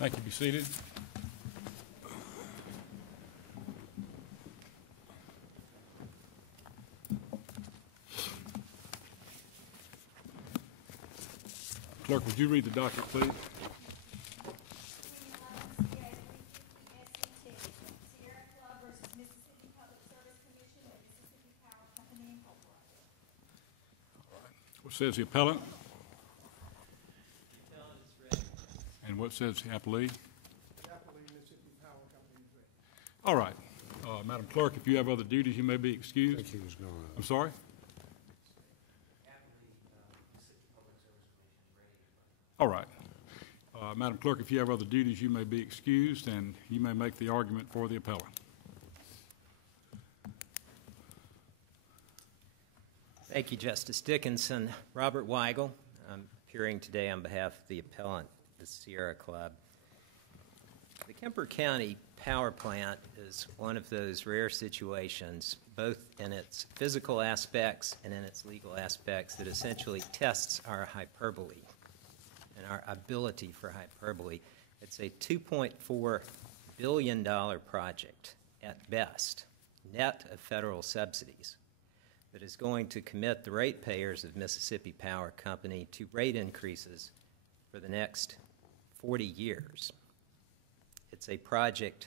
Thank you. Be seated. Clerk, would you read the docket, please? What says the appellant? And what says the appellee? All right. Madam Clerk, if you have other duties, you may be excused. I think he was going to. I'm sorry? All right. Madam Clerk, if you have other duties, you may be excused, and you may make the argument for the appellant. Thank you, Justice Dickinson. Robert Weigel. I'm appearing today on behalf of the appellant, the Sierra Club. The Kemper County Power Plant is one of those rare situations, both in its physical aspects and in its legal aspects, that essentially tests our hyperbole and our ability for hyperbole. It's a $2.4 billion project at best, net of federal subsidies, that is going to commit the ratepayers of Mississippi Power Company to rate increases for the next 40 years. It's a project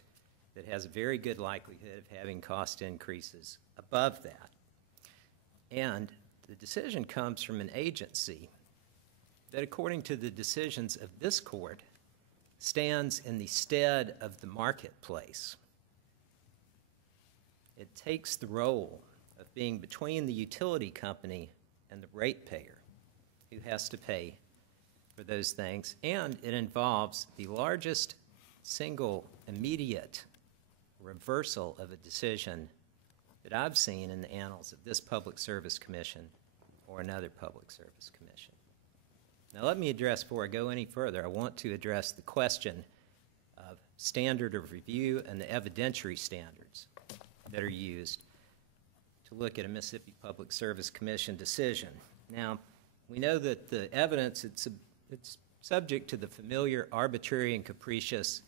that has a very good likelihood of having cost increases above that. And the decision comes from an agency that, according to the decisions of this court, stands in the stead of the marketplace. It takes the role of being between the utility company and the ratepayer who has to pay for those things, and it involves the largest single immediate reversal of a decision that I've seen in the annals of this Public Service Commission or another Public Service Commission. Now let me address, before I go any further, I want to address the question of standard of review and the evidentiary standards that are used to look at a Mississippi Public Service Commission decision. Now, we know that the evidence, it's subject to the familiar arbitrary and capricious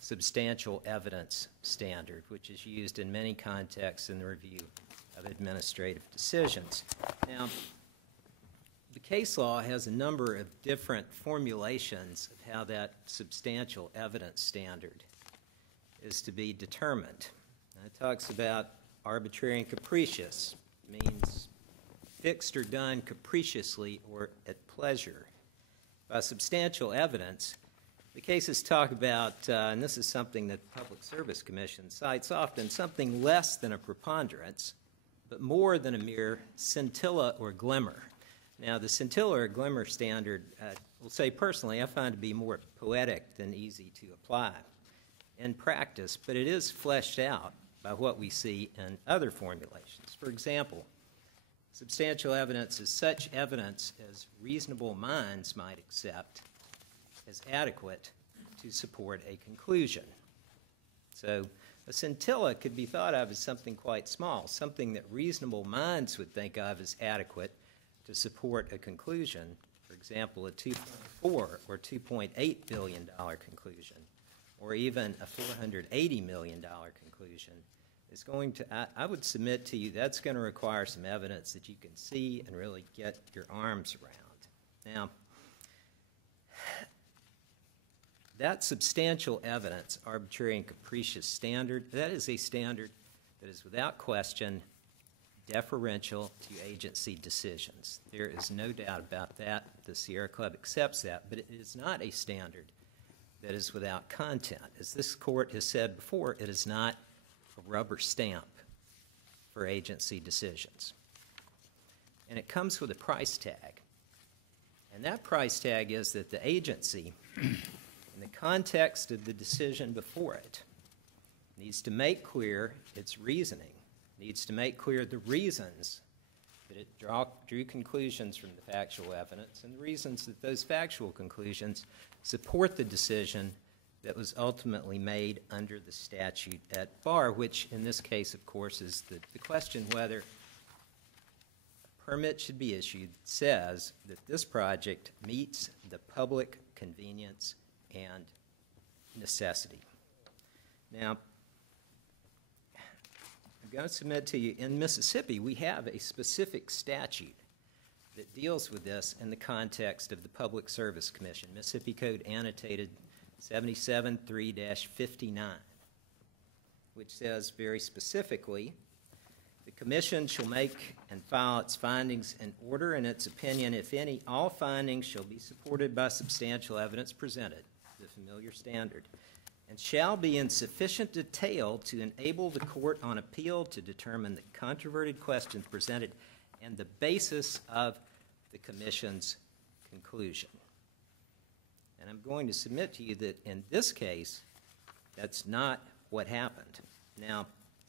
substantial evidence standard, which is used in many contexts in the review of administrative decisions. Now, the case law has a number of different formulations of how that substantial evidence standard is to be determined. It talks about arbitrary and capricious, means fixed or done capriciously or at pleasure. By substantial evidence, the cases talk about, and this is something that the Public Service Commission cites often, something less than a preponderance, but more than a mere scintilla or glimmer. Now, the scintilla or glimmer standard, will say personally, I find to be more poetic than easy to apply in practice, but it is fleshed out by what we see in other formulations. For example, substantial evidence is such evidence as reasonable minds might accept as adequate to support a conclusion. So a scintilla could be thought of as something quite small, something that reasonable minds would think of as adequate to support a conclusion. For example, a $2.4 or $2.8 billion conclusion, or even a $480 million conclusion, is going to, I would submit to you, that's going to require some evidence that you can see and really get your arms around. Now, that substantial evidence, arbitrary and capricious standard, that is a standard that is without question deferential to agency decisions. There is no doubt about that. The Sierra Club accepts that, but it is not a standard that is without content. As this court has said before, it is not a rubber stamp for agency decisions. And it comes with a price tag. And that price tag is that the agency, in the context of the decision before it, needs to make clear its reasoning, needs to make clear the reasons that it drew conclusions from the factual evidence, and the reasons that those factual conclusions support the decision that was ultimately made under the statute at bar, which in this case, of course, is the question whether a permit should be issued says that this project meets the public convenience and necessity. Now, I'm going to submit to you, in Mississippi, we have a specific statute that deals with this in the context of the Public Service Commission, Mississippi Code annotated 77-3-59, which says very specifically, the Commission shall make and file its findings in order, in its opinion, if any, all findings shall be supported by substantial evidence presented, the familiar standard, and shall be in sufficient detail to enable the court on appeal to determine the controverted questions presented and the basis of the Commission's conclusion. And I'm going to submit to you that in this case, that's not what happened. Now,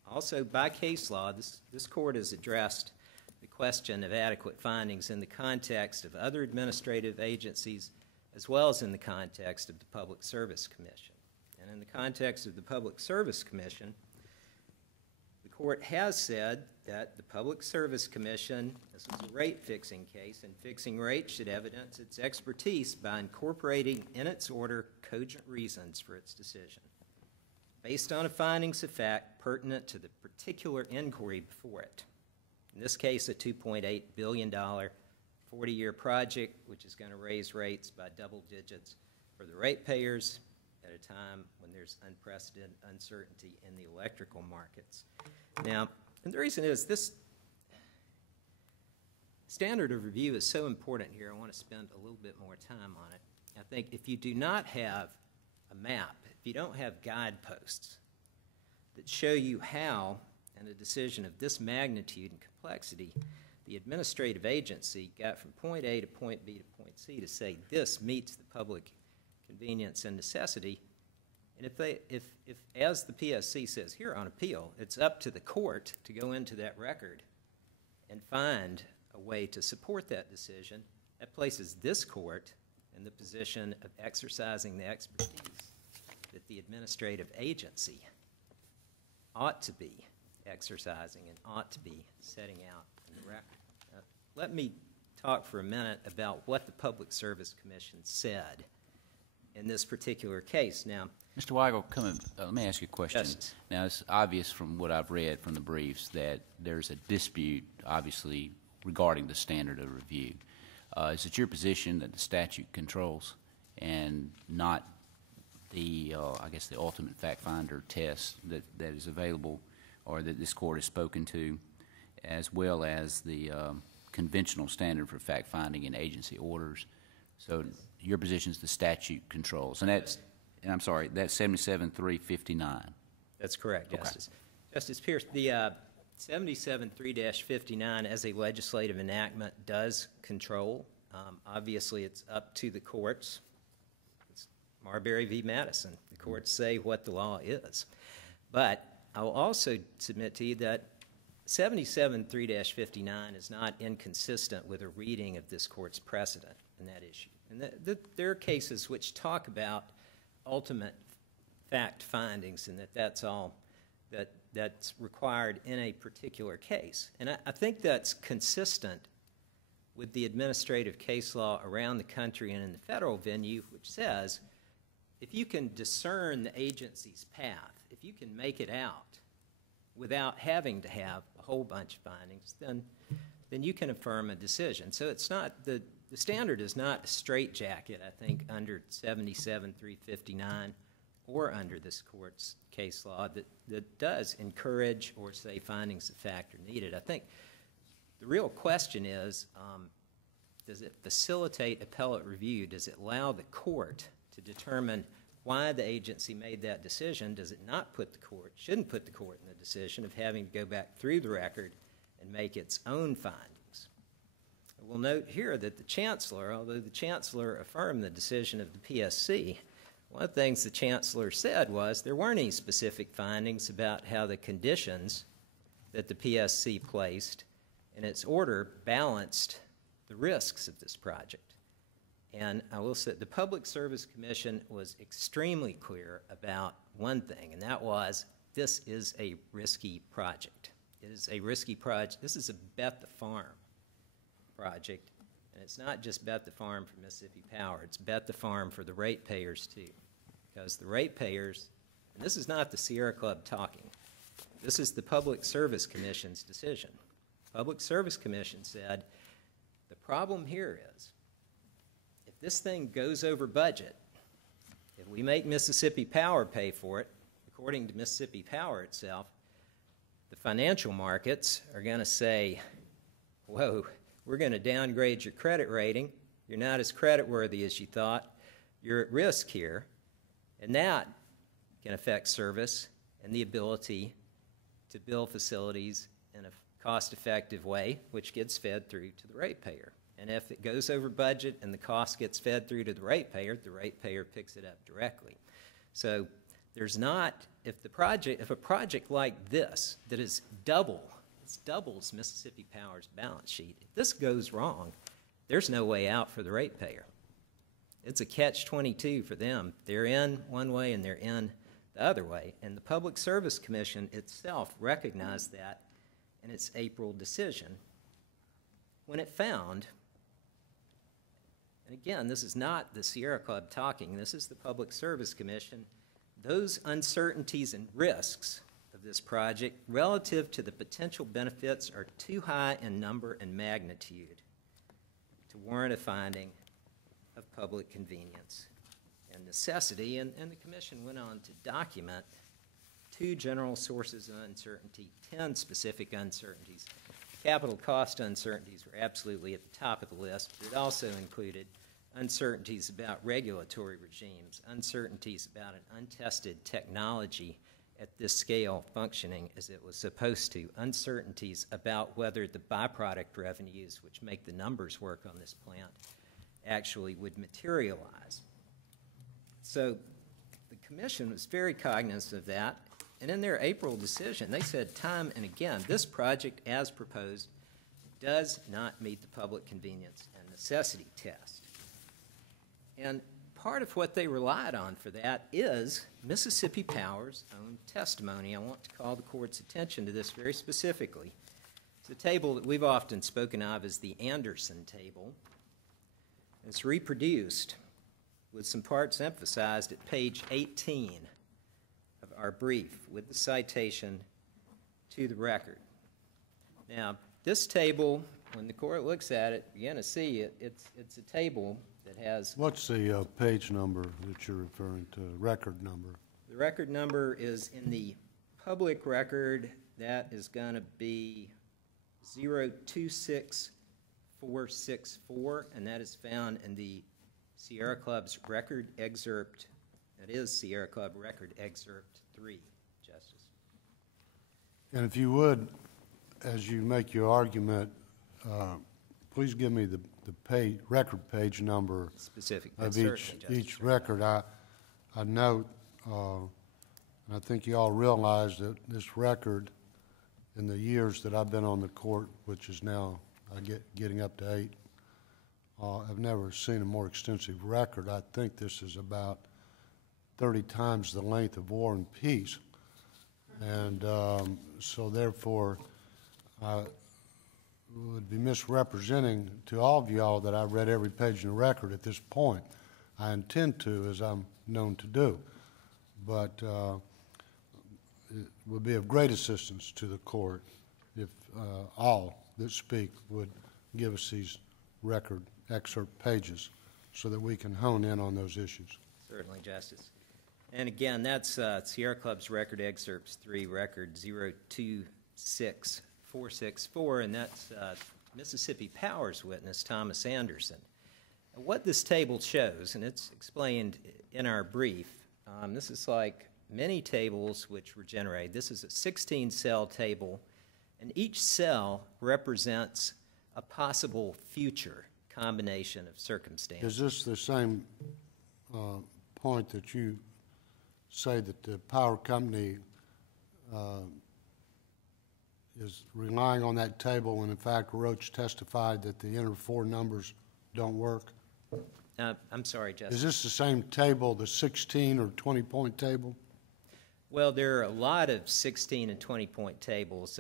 also by case law, this court has addressed the question of adequate findings in the context of other administrative agencies as well as in the context of the Public Service Commission. And in the context of the Public Service Commission, the court has said that the Public Service Commission, this was a rate-fixing case, and fixing rates should evidence its expertise by incorporating in its order cogent reasons for its decision, based on findings of fact pertinent to the particular inquiry before it. In this case, a $2.8 billion 40-year project, which is going to raise rates by double digits for the ratepayers at a time when there's unprecedented uncertainty in the electrical markets. Now, and the reason is this standard of review is so important here, I want to spend a little bit more time on it. I think if you do not have a map, if you don't have guideposts that show you how, in a decision of this magnitude and complexity, the administrative agency got from point A to point B to point C to say this meets the public convenience and necessity, and if as the PSC says here on appeal, it's up to the court to go into that record and find a way to support that decision, that places this court in the position of exercising the expertise that the administrative agency ought to be exercising and ought to be setting out in the record. Let me talk for a minute about what the Public Service Commission said in this particular case. Now, Mr. Weigel, let me ask you a question. Yes. Now, it's obvious from what I've read from the briefs that there's a dispute, obviously, regarding the standard of review. Is it your position that the statute controls and not the, I guess, the ultimate fact finder test that is available or that this court has spoken to, as well as the conventional standard for fact finding in agency orders? So your position is the statute controls, and that's, and I'm sorry, that's 77-359. that's correct, Okay. Justice. Justice Pierce, the 77-3-59 as a legislative enactment does control. Obviously, it's up to the courts. It's Marbury v. Madison. The courts say what the law is. But I will also submit to you that 77-3-59 is not inconsistent with a reading of this court's precedent in that issue. And there are cases which talk about ultimate fact findings and that's all that's required in a particular case. And I think that's consistent with the administrative case law around the country and in the federal venue, which says if you can discern the agency's path, if you can make it out without having to have a whole bunch of findings, then you can affirm a decision. So it's not, the standard is not a straitjacket, I think, under 77-359 or under this court's case law that does encourage or say findings of fact are needed. I think the real question is, does it facilitate appellate review? Does it allow the court to determine why the agency made that decision? Does it not put the court, shouldn't put the court in the decision of having to go back through the record and make its own findings? I will note here that the Chancellor, although the Chancellor affirmed the decision of the PSC, one of the things the Chancellor said was there weren't any specific findings about how the conditions that the PSC placed in its order balanced the risks of this project. And I will say the Public Service Commission was extremely clear about one thing, and that was this is a risky project. It is a risky project. This is a bet the farm project, and it's not just bet the farm for Mississippi Power. It's bet the farm for the ratepayers too, because the ratepayers, and this is not the Sierra Club talking, this is the Public Service Commission's decision. Public Service Commission said, the problem here is, if this thing goes over budget, if we make Mississippi Power pay for it, according to Mississippi Power itself, the financial markets are going to say, whoa, we're going to downgrade your credit rating. You're not as creditworthy as you thought. You're at risk here. And that can affect service and the ability to build facilities in a cost-effective way, which gets fed through to the ratepayer. And if it goes over budget and the cost gets fed through to the ratepayer picks it up directly. So there's not, if a project like this that is doubles Mississippi Power's balance sheet, if this goes wrong, there's no way out for the ratepayer. It's a catch-22 for them. They're in one way and they're in the other way. And the Public Service Commission itself recognized that in its April decision when it found, and again, this is not the Sierra Club talking, this is the Public Service Commission, those uncertainties and risks of this project relative to the potential benefits are too high in number and magnitude to warrant a finding of public convenience and necessity, and the Commission went on to document 2 general sources of uncertainty, 10 specific uncertainties. Capital cost uncertainties were absolutely at the top of the list, but it also included uncertainties about regulatory regimes, uncertainties about an untested technology at this scale functioning as it was supposed to, uncertainties about whether the byproduct revenues, which make the numbers work on this plant, actually would materialize. So the Commission was very cognizant of that, and in their April decision, they said time and again, this project as proposed does not meet the public convenience and necessity test. And part of what they relied on for that is Mississippi Power's own testimony. I want to call the Court's attention to this very specifically. It's a table that we've often spoken of as the Anderson table. It's reproduced with some parts emphasized at page 18 of our brief with the citation to the record. Now, this table, when the Court looks at it, you're going to see it's a table that has... What's the page number that you're referring to, record number? The record number is in the public record. That is going to be 026464, and that is found in the Sierra Club's record excerpt. That is Sierra Club record excerpt 3, Justice. And if you would, as you make your argument, please give me the record page number Specific. of each record. I note, and I think you all realize that this record, in the years that I've been on the Court, which is now getting up to 8, I've never seen a more extensive record. I think this is about 30 times the length of War and Peace. And so therefore, I would be misrepresenting to all of y'all that I've read every page in the record at this point. I intend to, as I'm known to do. But it would be of great assistance to the Court if all that speak would give us these record excerpt pages so that we can hone in on those issues. Certainly, Justice. And again, that's Sierra Club's record excerpts 3, record 026464, and that's Mississippi Power's witness, Thomas Anderson. What this table shows, and it's explained in our brief, this is like many tables which were generated. This is a 16-cell table, and each cell represents a possible future combination of circumstances. Is this the same point that you say that the power company is relying on that table when, in fact, Roach testified that the inner 4 numbers don't work? I'm sorry, Justice. Is this the same table, the 16 or 20-point table? Well, there are a lot of 16 and 20-point tables.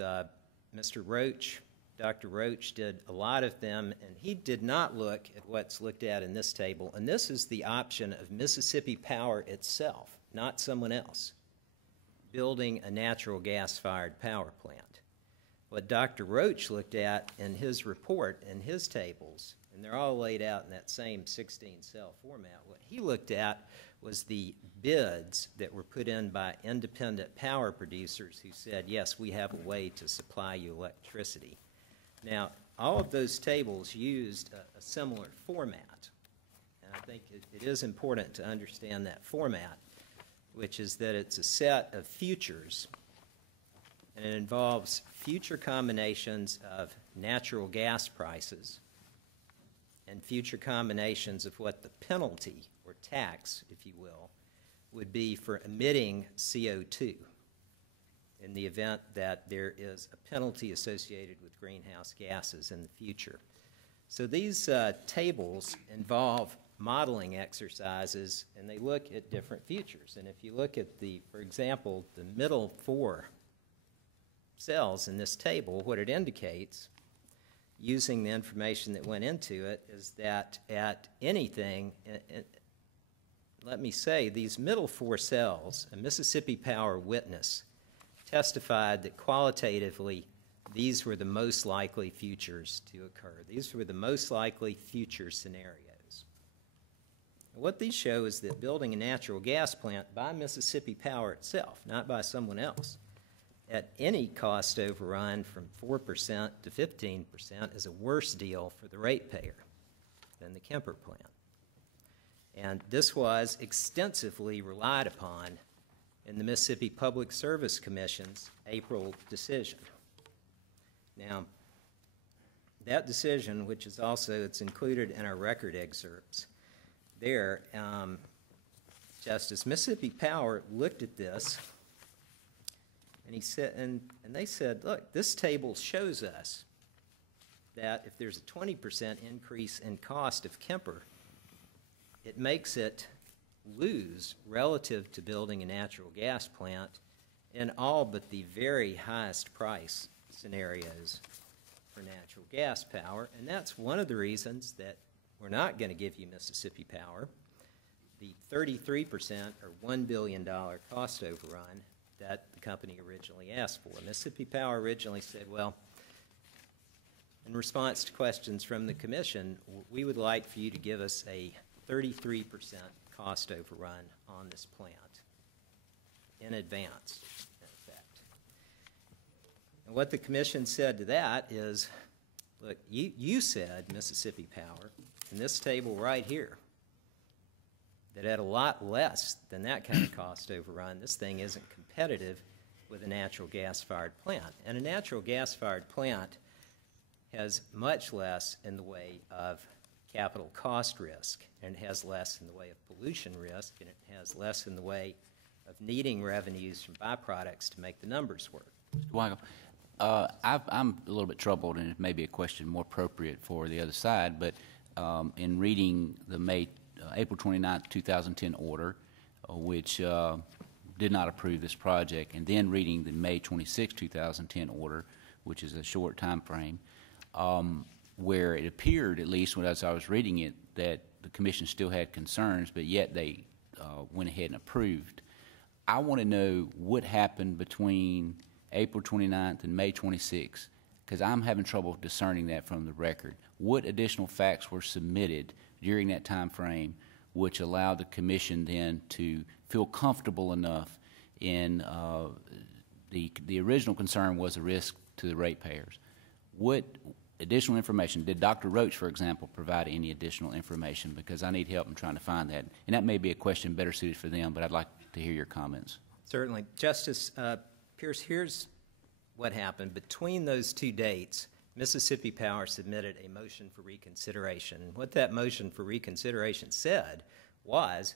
Mr. Roach Dr. Roach did a lot of them, and he did not look at what's looked at in this table. And this is the option of Mississippi Power itself, not someone else, building a natural gas-fired power plant. What Dr. Roach looked at in his report and his tables, and they're all laid out in that same 16-cell format, what he looked at was the bids that were put in by independent power producers who said, yes, we have a way to supply you electricity. Now, all of those tables used a similar format, and I think it is important to understand that format, which is that it's a set of futures, and it involves future combinations of natural gas prices and future combinations of what the penalty, or tax, if you will, would be for emitting CO2 in the event that there is a penalty associated with greenhouse gases in the future. So these tables involve modeling exercises, and they look at different futures. And if you look at for example, the middle 4 cells in this table, what it indicates, using the information that went into it, is that at anything, let me say, these middle 4 cells, a Mississippi Power witness testified that qualitatively these were the most likely futures to occur. These were the most likely future scenarios. What these show is that building a natural gas plant by Mississippi Power itself, not by someone else, at any cost overrun from 4% to 15% is a worse deal for the ratepayer than the Kemper plant. And this was extensively relied upon in the Mississippi Public Service Commission's April decision. Now, that decision, which is also, it's included in our record excerpts there, Justice, Mississippi Power looked at this, and he said, and they said, look, this table shows us that if there's a 20% increase in cost of Kemper, it makes it lose relative to building a natural gas plant in all but the very highest price scenarios for natural gas power. And that's one of the reasons that we're not going to give you Mississippi Power the 33% or $1 billion cost overrun that the company originally asked for. Mississippi Power originally said, well, in response to questions from the commission, we would like for you to give us a 33% cost overrun on this plant in advance, in effect. And what the commission said to that is, look, you said, Mississippi Power, in this table right here, that at a lot less than that kind of cost overrun, this thing isn't competitive with a natural gas-fired plant. And a natural gas-fired plant has much less in the way of capital cost risk, and it has less in the way of pollution risk, and it has less in the way of needing revenues from byproducts to make the numbers work. Mr. Weigel, I'm a little bit troubled, and it may be a question more appropriate for the other side, but in reading the April 29, 2010 order, which did not approve this project, and then reading the May 26, 2010 order, which is a short time frame, where it appeared, at least as I was reading it, that the commission still had concerns, but yet they went ahead and approved. I want to know what happened between April 29th and May 26th, because I'm having trouble discerning that from the record. What additional facts were submitted during that time frame which allowed the commission then to feel comfortable enough in the original concern was a risk to the ratepayers? What additional information, did Dr. Roach, for example, provide any additional information? Because I need help in trying to find that. And that may be a question better suited for them, but I'd like to hear your comments. Certainly. Justice Pierce, here's what happened. Between those two dates, Mississippi Power submitted a motion for reconsideration. What that motion for reconsideration said was,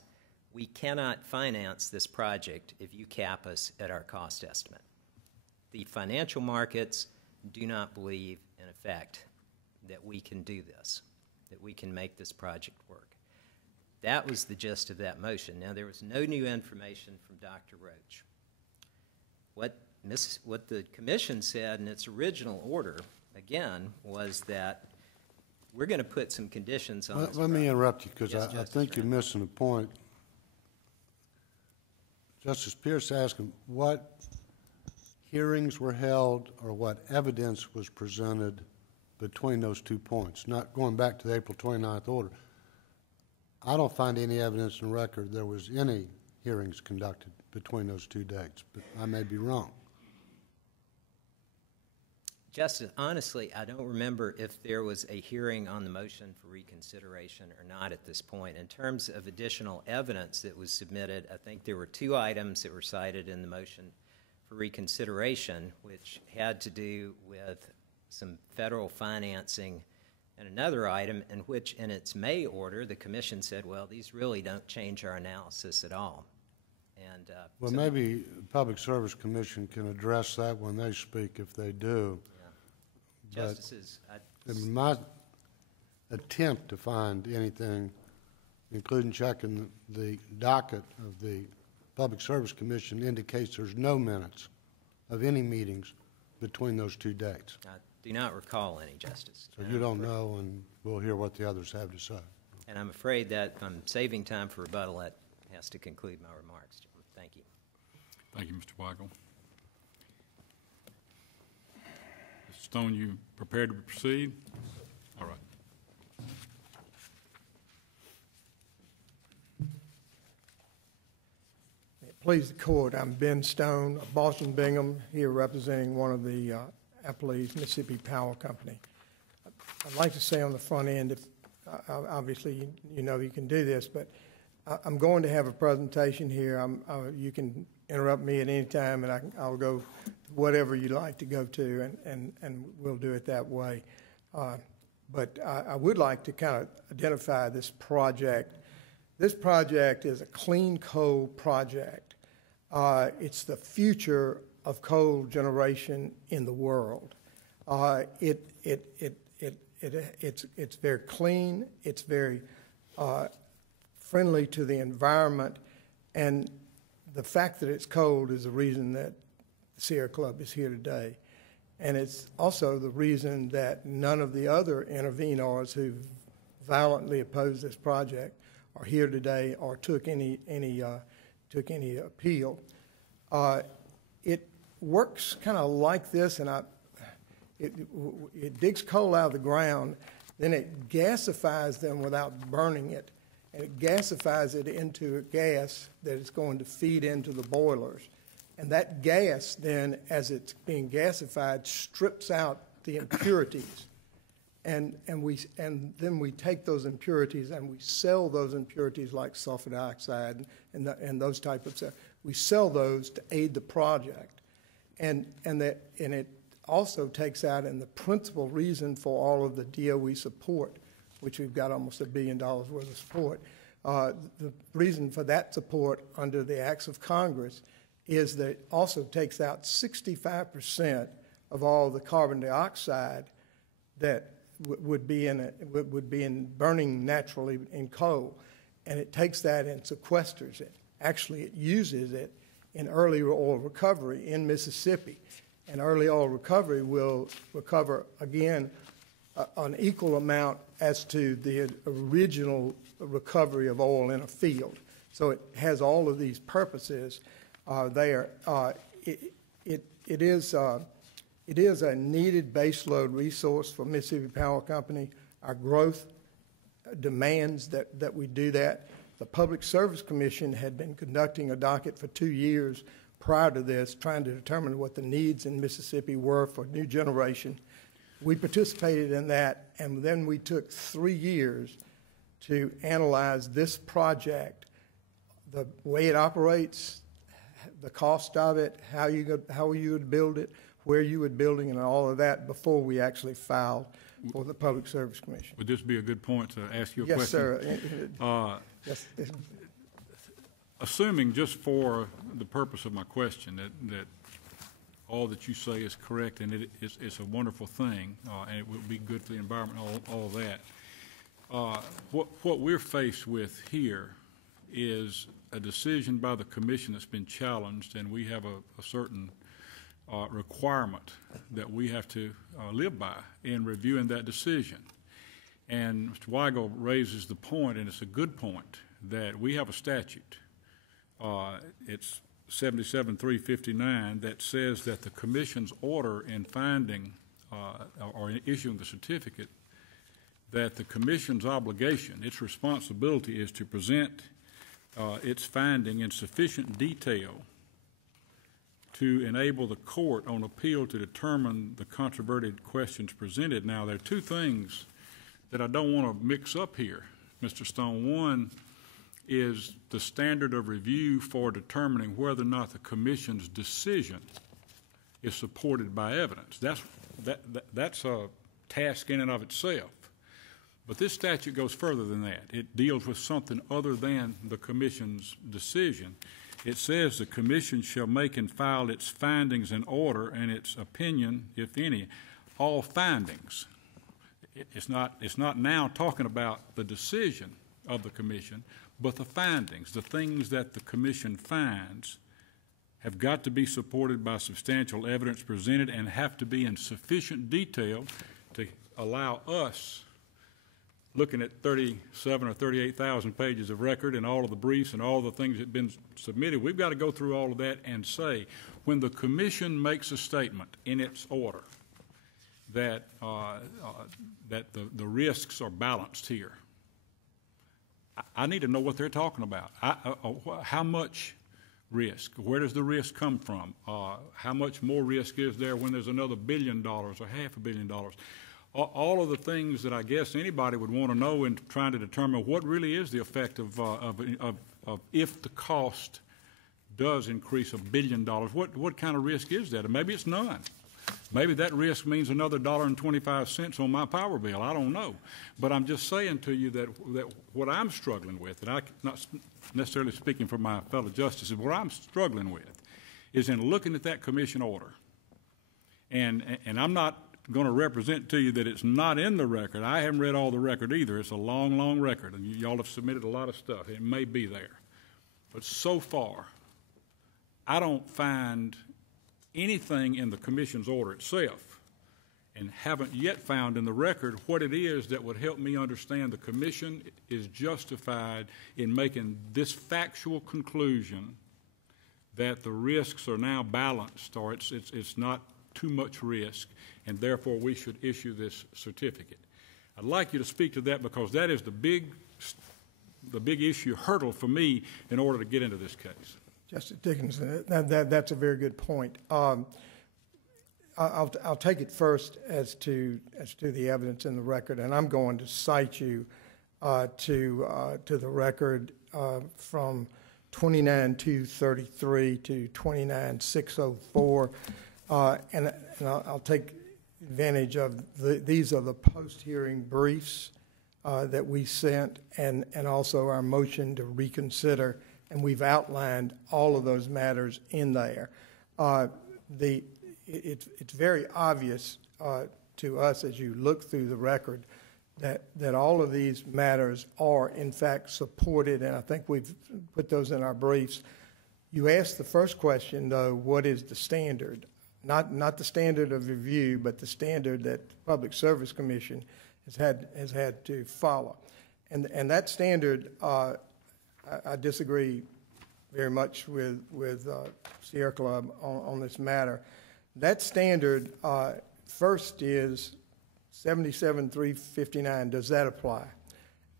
we cannot finance this project if you cap us at our cost estimate. The financial markets do not believe, in effect, that we can do this, that we can make this project work. That was the gist of that motion. Now, there was no new information from Dr. Roach. What the commission said in its original order again, was that we're going to put some conditions on this Let me project. interrupt you, because Yes, I Justice think you're Randall. missing a point. Justice Pierce asked him what hearings were held or what evidence was presented between those 2 points, not going back to the April 29th order. I don't find any evidence in the record there was any hearings conducted between those 2 dates, but I may be wrong. Justice, honestly, I don't remember if there was a hearing on the motion for reconsideration or not at this point. In terms of additional evidence that was submitted, I think there were 2 items that were cited in the motion for reconsideration, which had to do with some federal financing, and another item in which, in its May order, the commission said, well, these really don't change our analysis at all. And Well, so- maybe the Public Service Commission can address that when they speak, if they do. But Justices, in my attempt to find anything, including checking the docket of the Public Service Commission, indicates there's no minutes of any meetings between those 2 dates. I do not recall any, Justice. So you don't know, and we'll hear what the others have to say. And I'm afraid that if I'm saving time for rebuttal, that has to conclude my remarks. Thank you. Thank you, Mr. Weigel. Mr. Stone, you prepared to proceed? All right. Please the court, I'm Ben Stone of Boston Bingham, here representing one of the Appalachian Mississippi Power Company. I'd like to say on the front end, if, obviously you know you can do this, but I'm going to have a presentation here. You can interrupt me at any time, and I'll go whatever you'd like to go to, and we'll do it that way. But I would like to kind of identify this project. This project is a clean coal project. It's the future of coal generation in the world. It's very clean. It's very friendly to the environment, and the fact that it's cold is the reason that the Sierra Club is here today. And it's also the reason that none of the other intervenors who violently opposed this project are here today or took any appeal. It works kind of like this, and it digs coal out of the ground, then it gasifies them without burning it, and it gasifies it into a gas that is going to feed into the boilers. And that gas then, as it's being gasified, strips out the impurities. And then we take those impurities and we sell those impurities like sulfur dioxide and those type of stuff. We sell those to aid the project. And it also takes out, and the principal reason for all of the DOE support, which we've got almost $1 billion worth of support, the reason for that support under the acts of Congress is that it also takes out 65% of all the carbon dioxide that would be in burning naturally in coal, and it takes that and sequesters it. Actually, it uses it in early oil recovery in Mississippi, and early oil recovery will recover again an equal amount as to the original recovery of oil in a field. So it has all of these purposes there. It is a needed baseload resource for Mississippi Power Company. Our growth demands that we do that. The Public Service Commission had been conducting a docket for 2 years prior to this, trying to determine what the needs in Mississippi were for new generation. We participated in that, and then we took 3 years to analyze this project, the way it operates, the cost of it, how you would build it, where you would building, and all of that before we actually filed for the Public Service Commission. Would this be a good point to ask you a Yes, question? sir. Yes. Assuming, just for the purpose of my question, that all that you say is correct, and it's a wonderful thing, and it will be good for the environment, all of that. What we're faced with here is a decision by the commission that's been challenged, and we have a certain requirement that we have to live by in reviewing that decision. And Mr. Weigel raises the point, and it's a good point, that we have a statute. It's 77-359 that says that the commission's order in finding or in issuing the certificate, that the commission's obligation, its responsibility, is to present its finding in sufficient detail to enable the court on appeal to determine the controverted questions presented. Now, there are two things that I don't want to mix up here, Mr. Stone. One is the standard of review for determining whether or not the commission's decision is supported by evidence. That's a task in and of itself. But this statute goes further than that. It deals with something other than the commission's decision. It says the commission shall make and file its findings in order and its opinion, if any, all findings. It's not now talking about the decision of the commission, but the findings, the things that the commission finds, have got to be supported by substantial evidence presented and have to be in sufficient detail to allow us, looking at 37 or 38,000 pages of record and all of the briefs and all the things that have been submitted, we've got to go through all of that and say, when the commission makes a statement in its order that the risks are balanced here, I need to know what they're talking about. How much risk? Where does the risk come from? How much more risk is there when there's another $1 billion or $500 million? All of the things that I guess anybody would want to know in trying to determine what really is the effect of if the cost does increase $1 billion. What kind of risk is that? And maybe it's none. Maybe that risk means another $1.25 on my power bill. I don't know. But I'm just saying to you that what I'm struggling with, and I'm not necessarily speaking for my fellow justices, what I'm struggling with is in looking at that commission order. And I'm not going to represent to you that it's not in the record. I haven't read all the record either. It's a long, long record, and y'all have submitted a lot of stuff. It may be there. But so far, I don't find anything in the commission's order itself, and haven't yet found in the record what it is that would help me understand the commission is justified in making this factual conclusion that the risks are now balanced, or it's not too much risk, and therefore we should issue this certificate. I'd like you to speak to that, because that is the big issue hurdle for me in order to get into this case. Justice Dickinson, that's a very good point. I'll take it first as to the evidence in the record, and I'm going to cite you to the record from 29-233 to 29-604, and I'll take advantage of these are the post-hearing briefs that we sent, and also our motion to reconsider. And we've outlined all of those matters in there. It's very obvious to us as you look through the record that all of these matters are in fact supported, and I think we've put those in our briefs. You asked the first question, though, what is the standard? Not the standard of review, but the standard that the Public Service Commission has had to follow. And that standard, I disagree very much with Sierra Club on this matter. That standard first is 77-359. Does that apply?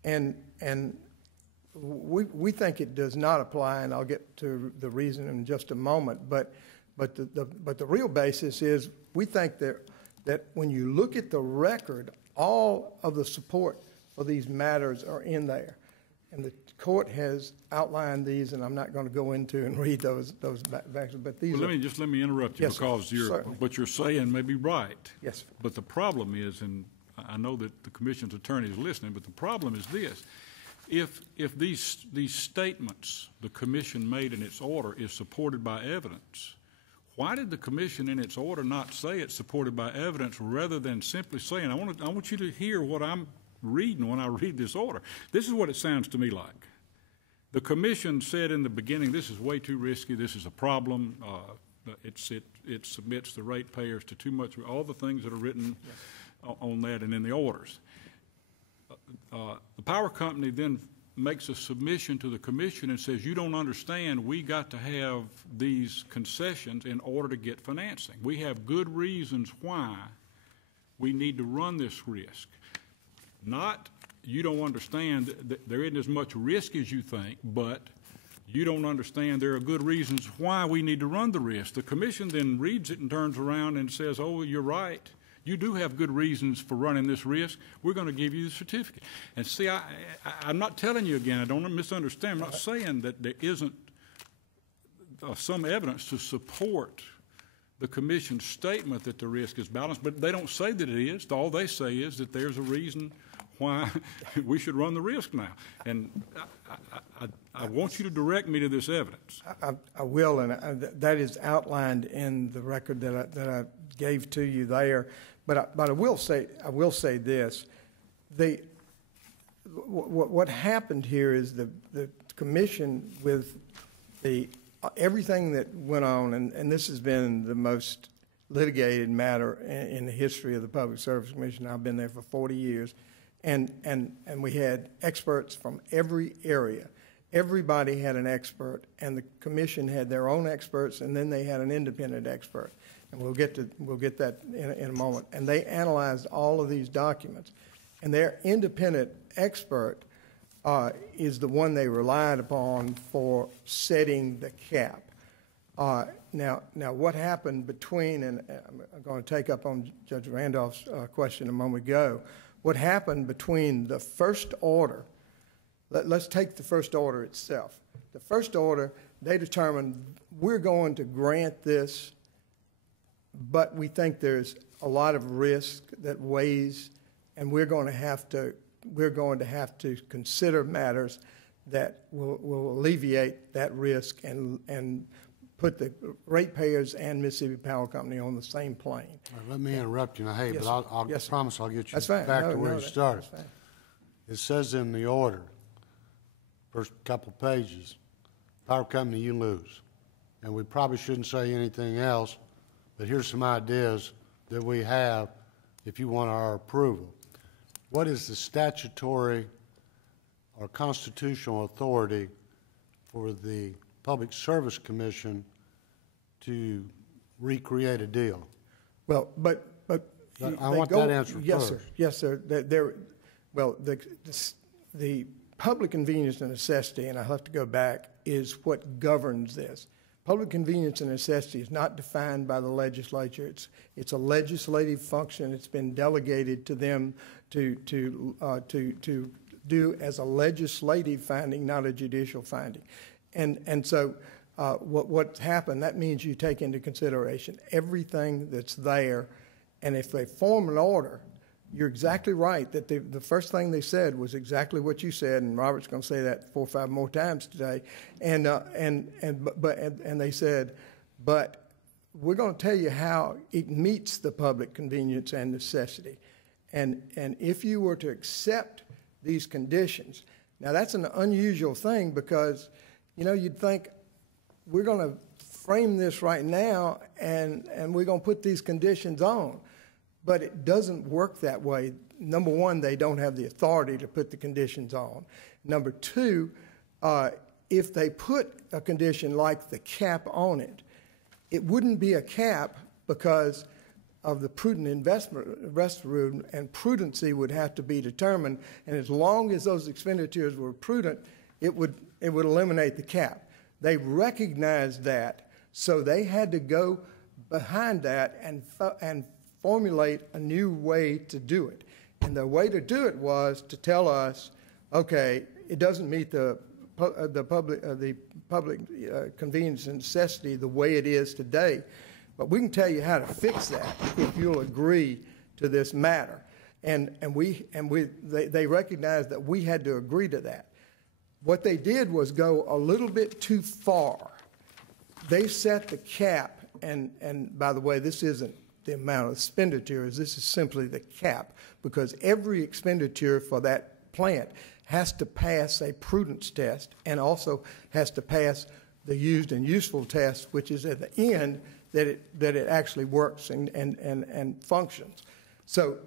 And we think it does not apply, and I'll get to the reason in just a moment. But the real basis is we think that when you look at the record, all of the support for these matters are in there. And the court has outlined these, and I'm not going to go into and read those facts, but these well, let me interrupt you, yes, because what you're saying may be right. Yes, sir. But the problem is, and I know that the commission's attorney is listening, but the problem is this. If these statements the commission made in its order is supported by evidence, why did the commission in its order not say it's supported by evidence rather than simply saying, I want you to hear what I'm reading when I read this order. This is what it sounds to me like. The commission said in the beginning, this is way too risky, this is a problem, It submits the ratepayers to too much, all the things that are written on that and in the orders. The power company then makes a submission to the commission and says, you don't understand, we got to have these concessions in order to get financing. We have good reasons why we need to run this risk. Not, you don't understand that there isn't as much risk as you think, but you don't understand there are good reasons why we need to run the risk. The commission then reads it and turns around and says, oh, you're right. You do have good reasons for running this risk. We're going to give you the certificate. And see, I'm not telling you again, I don't misunderstand. I'm not saying that there isn't some evidence to support the commission's statement that the risk is balanced, but they don't say that it is. All they say is that there's a reason why we should run the risk now. And I want you to direct me to this evidence. I will, and that is outlined in the record that I gave to you there. But I will say this: what happened here is the commission, with everything that went on, and this has been the most litigated matter in the history of the Public Service Commission. I've been there for 40 years. And we had experts from every area. Everybody had an expert, and the commission had their own experts, and then they had an independent expert. And we'll get that in a moment. And they analyzed all of these documents, and their independent expert is the one they relied upon for setting the cap. Now, what happened between, and I'm going to take up on Judge Randolph's question a moment ago. What happened between the first order, let's take the first order itself. The first order, they determined we're going to grant this, but we think there's a lot of risk that weighs, and we're going to have to consider matters that will alleviate that risk and put the ratepayers and Mississippi Power Company on the same plane. Right, let me interrupt you now, hey, Yes, but I yes, promise I'll get you That's fine. back No, to where no, you that- started. that's fine. It says in the order, first couple pages, power company, you lose. And we probably shouldn't say anything else, but here's some ideas that we have if you want our approval. What is the statutory or constitutional authority for the Public Service Commission to recreate a deal? Well, but I want that answer yes, first. sir. Yes, sir. Well, the public convenience and necessity, and I have to go back, is what governs this. Public convenience and necessity is not defined by the legislature. It's a legislative function. It's been delegated to them to do as a legislative finding, not a judicial finding. And so what's happened, that means you take into consideration everything that's there, and if they form an order, you're exactly right that the first thing they said was exactly what you said, and Robert's going to say that 4 or 5 more times today. And they said, but we're going to tell you how it meets the public convenience and necessity. And if you were to accept these conditions, now that's an unusual thing because, you know, you'd think we're going to frame this right now and we're going to put these conditions on. But it doesn't work that way. Number one, they don't have the authority to put the conditions on. Number two, if they put a condition like the cap on it, it wouldn't be a cap because of the prudent investment rule, and prudency would have to be determined. And as long as those expenditures were prudent, it would eliminate the cap. They recognized that, so they had to go behind that and formulate a new way to do it. And the way to do it was to tell us, okay, it doesn't meet the public convenience and necessity the way it is today, but we can tell you how to fix that if you'll agree to this matter. And they recognized that we had to agree to that. What they did was go a little bit too far. They set the cap, and by the way, this isn't the amount of expenditures, this is simply the cap, because every expenditure for that plant has to pass a prudence test and also has to pass the used and useful test, which is at the end that it actually works and functions. So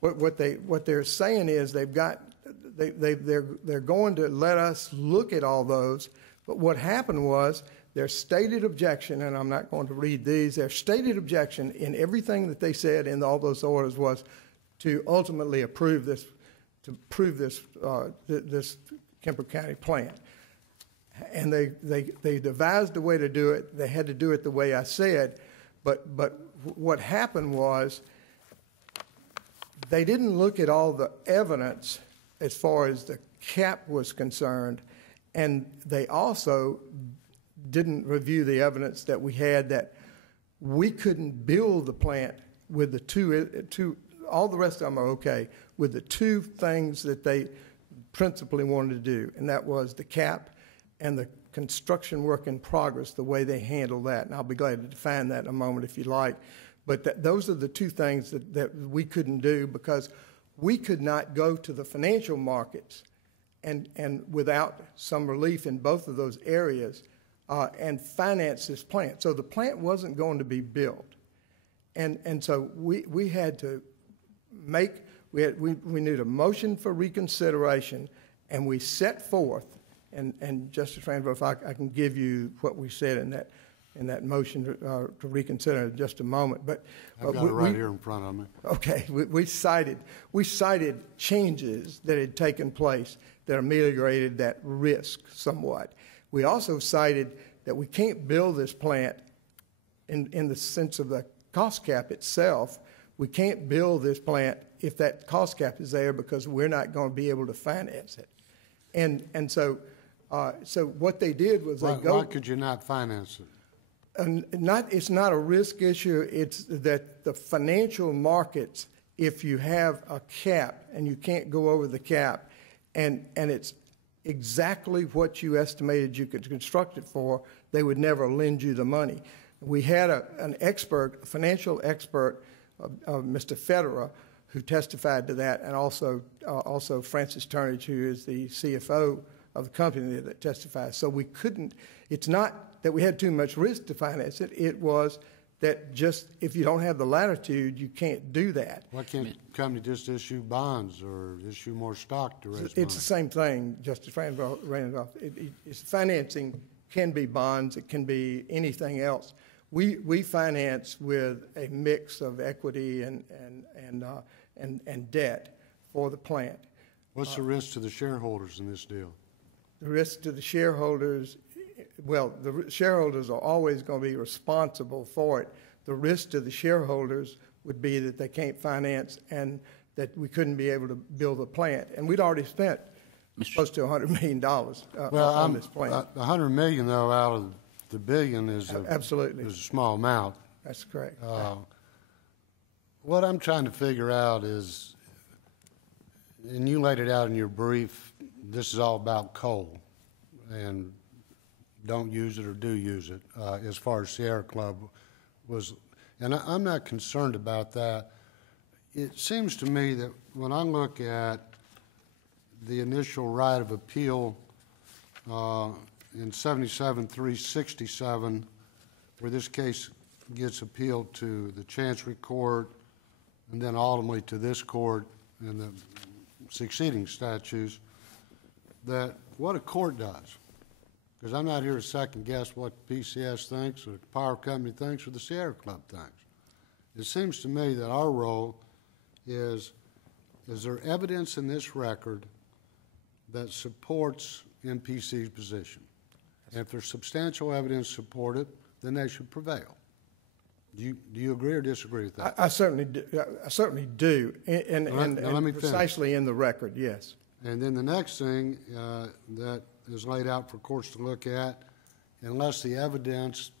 what they're saying is they're going to let us look at all those, but what happened was their stated objection, and I'm not going to read these, their stated objection in everything that they said in all those orders was to ultimately approve this, this Kemper County plan. And they devised a way to do it. They had to do it the way I said, but what happened was they didn't look at all the evidence as far as the cap was concerned, and they also didn't review the evidence that we had that we couldn't build the plant with the two, all the rest of them are okay, with the two things that they principally wanted to do, and that was the cap and the construction work in progress, the way they handle that. And I'll be glad to define that in a moment if you like. But those are the two things that we couldn't do because we could not go to the financial markets and without some relief in both of those areas and finance this plant. So the plant wasn't going to be built. And so we had to make, we needed a motion for reconsideration, and we set forth, and Justice Randolph, if I can give you what we said in that motion to reconsider in just a moment. But I've got it right here in front of me. Okay, we cited changes that had taken place that ameliorated that risk somewhat. We also cited that we can't build this plant in the sense of the cost cap itself. We can't build this plant if that cost cap is there because we're not going to be able to finance it. And so what they did was Why could you not finance it? It's not a risk issue. It's that the financial markets, if you have a cap and you can't go over the cap, and it's exactly what you estimated you could construct it for, they would never lend you the money. We had an expert, a financial expert, Mr. Federer, who testified to that, and also Francis Turnage, who is the CFO of the company that testified. So we couldn't, it's not that we had too much risk to finance it. It was that just if you don't have the latitude, you can't do that. Why can't the company just issue bonds or issue more stock to raise money? It's the same thing, Justice Randolph. It's financing can be bonds. It can be anything else. We finance with a mix of equity and debt for the plant. What's the risk to the shareholders in this deal? The risk to the shareholders, well, the shareholders are always going to be responsible for it. The risk to the shareholders would be that they can't finance and that we couldn't be able to build a plant. And we'd already spent close to $100 million on this plant. $100 million, though, out of the billion is absolutely is a small amount. That's correct. What I'm trying to figure out is, and you laid it out in your brief, this is all about coal, and don't use it or do use it, as far as Sierra Club was. And I'm not concerned about that. It seems to me that when I look at the initial right of appeal in 77-367, where this case gets appealed to the Chancery Court and then ultimately to this court in the succeeding statutes, that what a court does, because I'm not here to second guess what PCS thinks or the power company thinks or the Sierra Club thinks. It seems to me that our role is there evidence in this record that supports MPC's position? And if there's substantial evidence to support it, then they should prevail. Do you agree or disagree with that? I certainly do. I certainly do. And let me precisely in the record, yes. And then the next thing that is laid out for courts to look at, unless the evidence,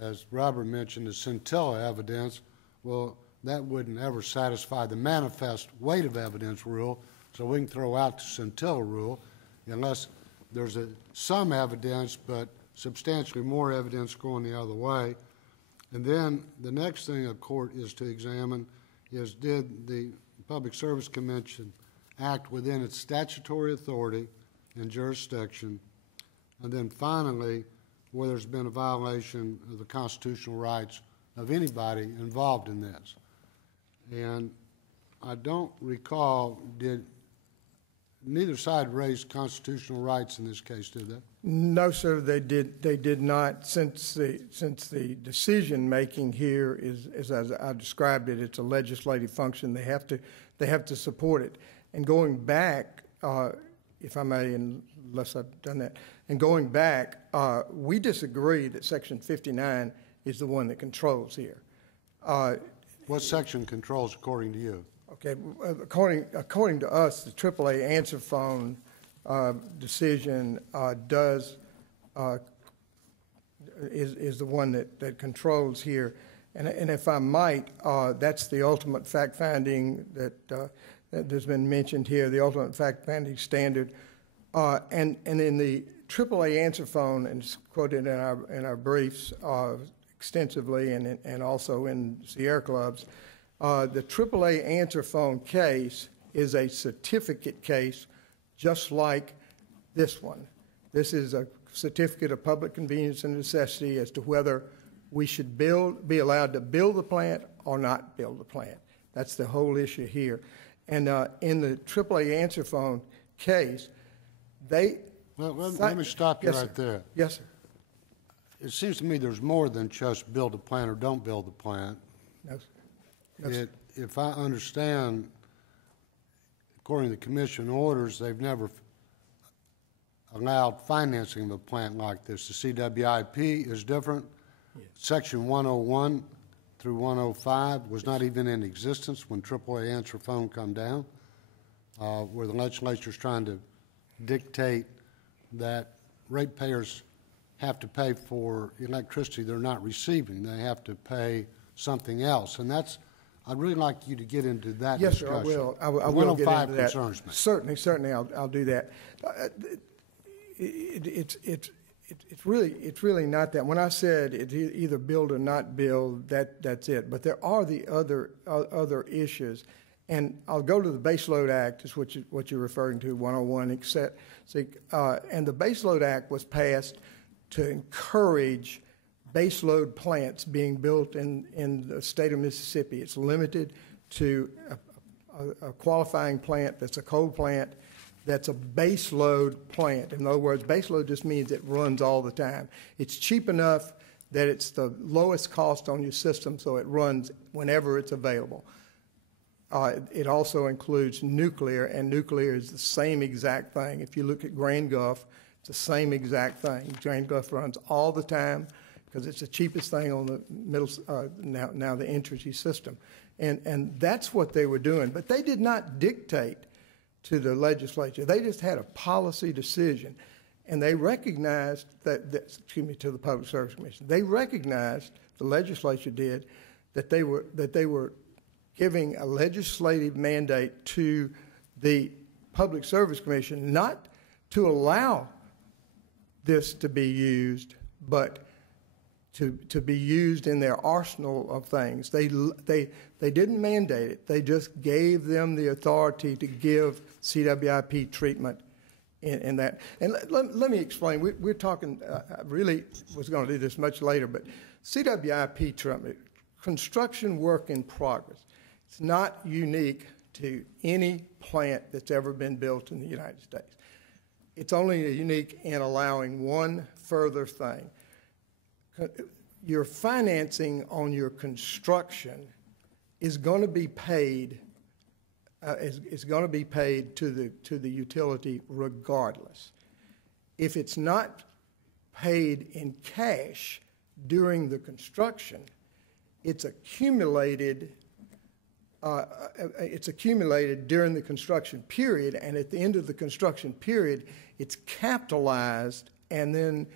as Robert mentioned, the scintilla evidence, well, that wouldn't ever satisfy the manifest weight of evidence rule, so we can throw out the scintilla rule unless there's some evidence but substantially more evidence going the other way. And then the next thing a court is to examine is, did the Public Service Commission act within its statutory authority and jurisdiction, and then finally, where there's been a violation of the constitutional rights of anybody involved in this. And I don't recall, did neither side raise constitutional rights in this case, did they? No, sir, they did not. Since the decision-making here is, as I described it, it's a legislative function. They have to support it. And going back, if I may, unless I've done that, and going back, we disagree that Section 59 is the one that controls here. What section controls according to you? Okay, according to us, the AAA answer phone decision is the one that controls here, and if I might, that's the ultimate fact finding that has been mentioned here, the ultimate fact finding standard, and in the AAA answer phone, and it's quoted in our briefs extensively, and also in Sierra Clubs. The AAA answer phone case is a certificate case just like this one. This is a certificate of public convenience and necessity as to whether we should be allowed to build the plant or not build the plant. That's the whole issue here. And in the AAA answer phone case, they... Well, let me stop you right there. Yes, sir. It seems to me there's more than just build the plant or don't build the plant. No, sir. No, sir. If I understand, according to the commission orders, they've never allowed financing of a plant like this. The CWIP is different. Yes. Section 101 through 105 was not even in existence when AAA answer phone come down, where the legislature's trying to dictate that ratepayers have to pay for electricity they're not receiving. They have to pay something else, and that's. I'd really like you to get into that yes, discussion. Yes, sir, I will. I will get into that. Concerns me. Certainly, I'll do that. It's really not that. When I said it's either build or not build, that's it. But there are the other issues, and I'll go to the Baseload Act, is what you're referring to, 101, except. And the Baseload Act was passed to encourage baseload plants being built in the state of Mississippi. It's limited to a qualifying plant that's a coal plant that's a baseload plant. In other words, baseload just means it runs all the time. It's cheap enough that it's the lowest cost on your system, so it runs whenever it's available. It also includes nuclear, and nuclear is the same exact thing. If you look at Grand Gulf, it's the same exact thing. Grand Gulf runs all the time because it's the cheapest thing on the middle, now the energy system. And that's what they were doing. But they did not dictate to the legislature. They just had a policy decision. And they recognized to the Public Service Commission, they recognized, the legislature did, that they were giving a legislative mandate to the Public Service Commission not to allow this to be used, but to be used in their arsenal of things. They didn't mandate it. They just gave them the authority to give CWIP treatment in that. And let me explain. We're talking, I really was going to do this much later, but CWIP treatment, construction work in progress. It's not unique to any plant that's ever been built in the United States. It's only unique in allowing one further thing. Your financing on your construction is going to be paid. Is going to be paid to the utility regardless. If it's not paid in cash during the construction, it's accumulated. It's accumulated during the construction period, and at the end of the construction period, it's capitalized, and then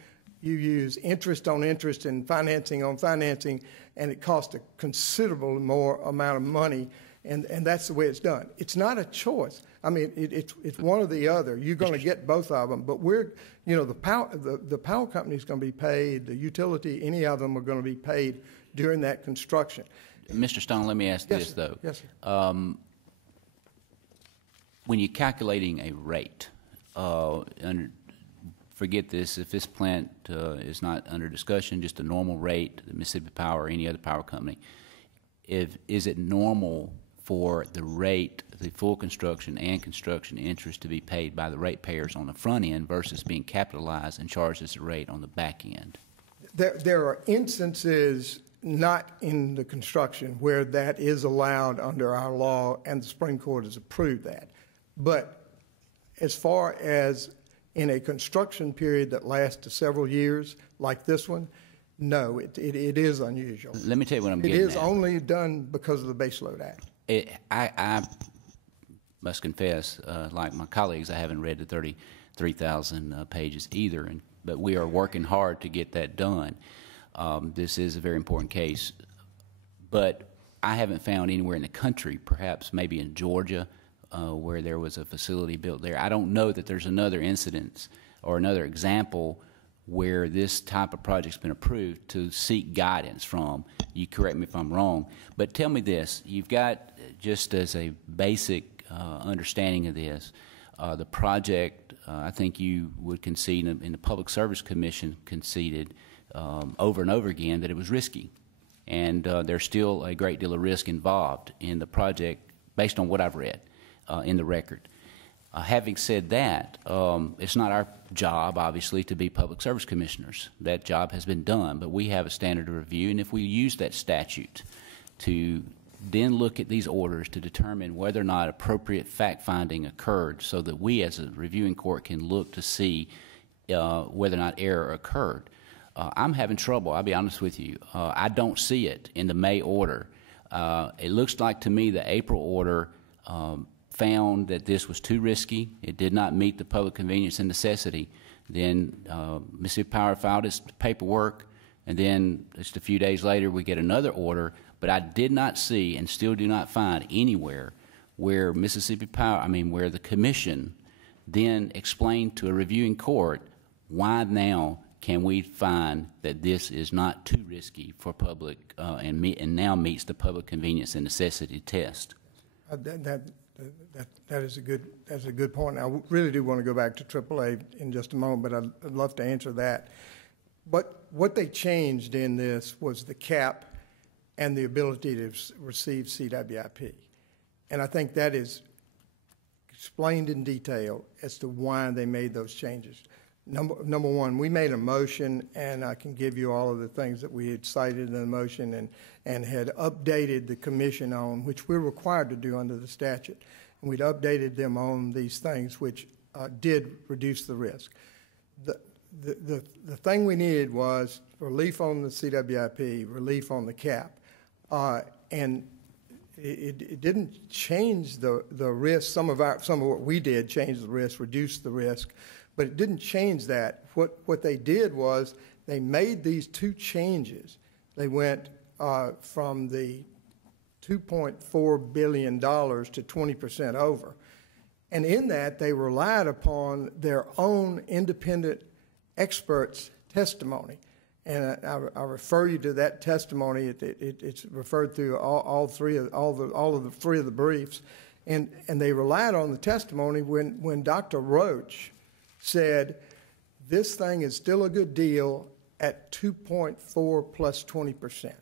you use interest on interest and financing on financing, and it costs a considerable more amount of money, and that's the way it's done. It's not a choice. I mean, it's one or the other. You're going to get both of them, but the power company is going to be paid, the utility, any of them are going to be paid during that construction. Mr. Stone, let me ask this, though. Yes, sir. When you're calculating a rate, forget this, if this plant is not under discussion, just a normal rate, the Mississippi Power or any other power company, is it normal for the rate, the full construction and construction interest to be paid by the ratepayers on the front end versus being capitalized and charged as a rate on the back end? There are instances not in the construction where that is allowed under our law, and the Supreme Court has approved that. But as far as in a construction period that lasts several years, like this one, no, it is unusual. Let me tell you what I'm getting at. It is only done because of the Baseload Act. I must confess, like my colleagues, I haven't read the 33,000 pages either, but we are working hard to get that done. This is a very important case, but I haven't found anywhere in the country, perhaps maybe in Georgia, where there was a facility built there. I don't know that there's another incident or another example where this type of project's been approved to seek guidance from. You correct me if I'm wrong, but tell me this. You've got, just as a basic understanding of this, the project, I think you would concede, and the Public Service Commission conceded over and over again that it was risky. And there's still a great deal of risk involved in the project based on what I've read in the record. Having said that, it's not our job, obviously, to be public service commissioners. That job has been done, but we have a standard of review, and if we use that statute to then look at these orders to determine whether or not appropriate fact-finding occurred so that we as a reviewing court can look to see whether or not error occurred, I'm having trouble, I'll be honest with you. I don't see it in the May order. It looks like to me the April order found that this was too risky. It did not meet the public convenience and necessity. Then Mississippi Power filed its paperwork, and then just a few days later we get another order. But I did not see and still do not find anywhere where Mississippi Power, where the commission then explained to a reviewing court why now can we find that this is not too risky for public and now meets the public convenience and necessity test. That is a good point. I really do want to go back to AAA in just a moment, but I'd love to answer that. But what they changed in this was the cap and the ability to receive CWIP. And I think that is explained in detail as to why they made those changes. Number one, we made a motion, and I can give you all of the things that we had cited in the motion and had updated the commission on, which we're required to do under the statute. And we'd updated them on these things, which did reduce the risk. The thing we needed was relief on the CWIP, relief on the cap. And it didn't change the risk. Some of what we did changed the risk, reduced the risk, but it didn't change that. What they did was they made these two changes. They went from the $2.4 billion to 20% over. And in that, they relied upon their own independent experts' testimony. And I refer you to that testimony. It's referred through all of the three of the briefs. And they relied on the testimony when Dr. Roach said, this thing is still a good deal at 2.4 plus 20%.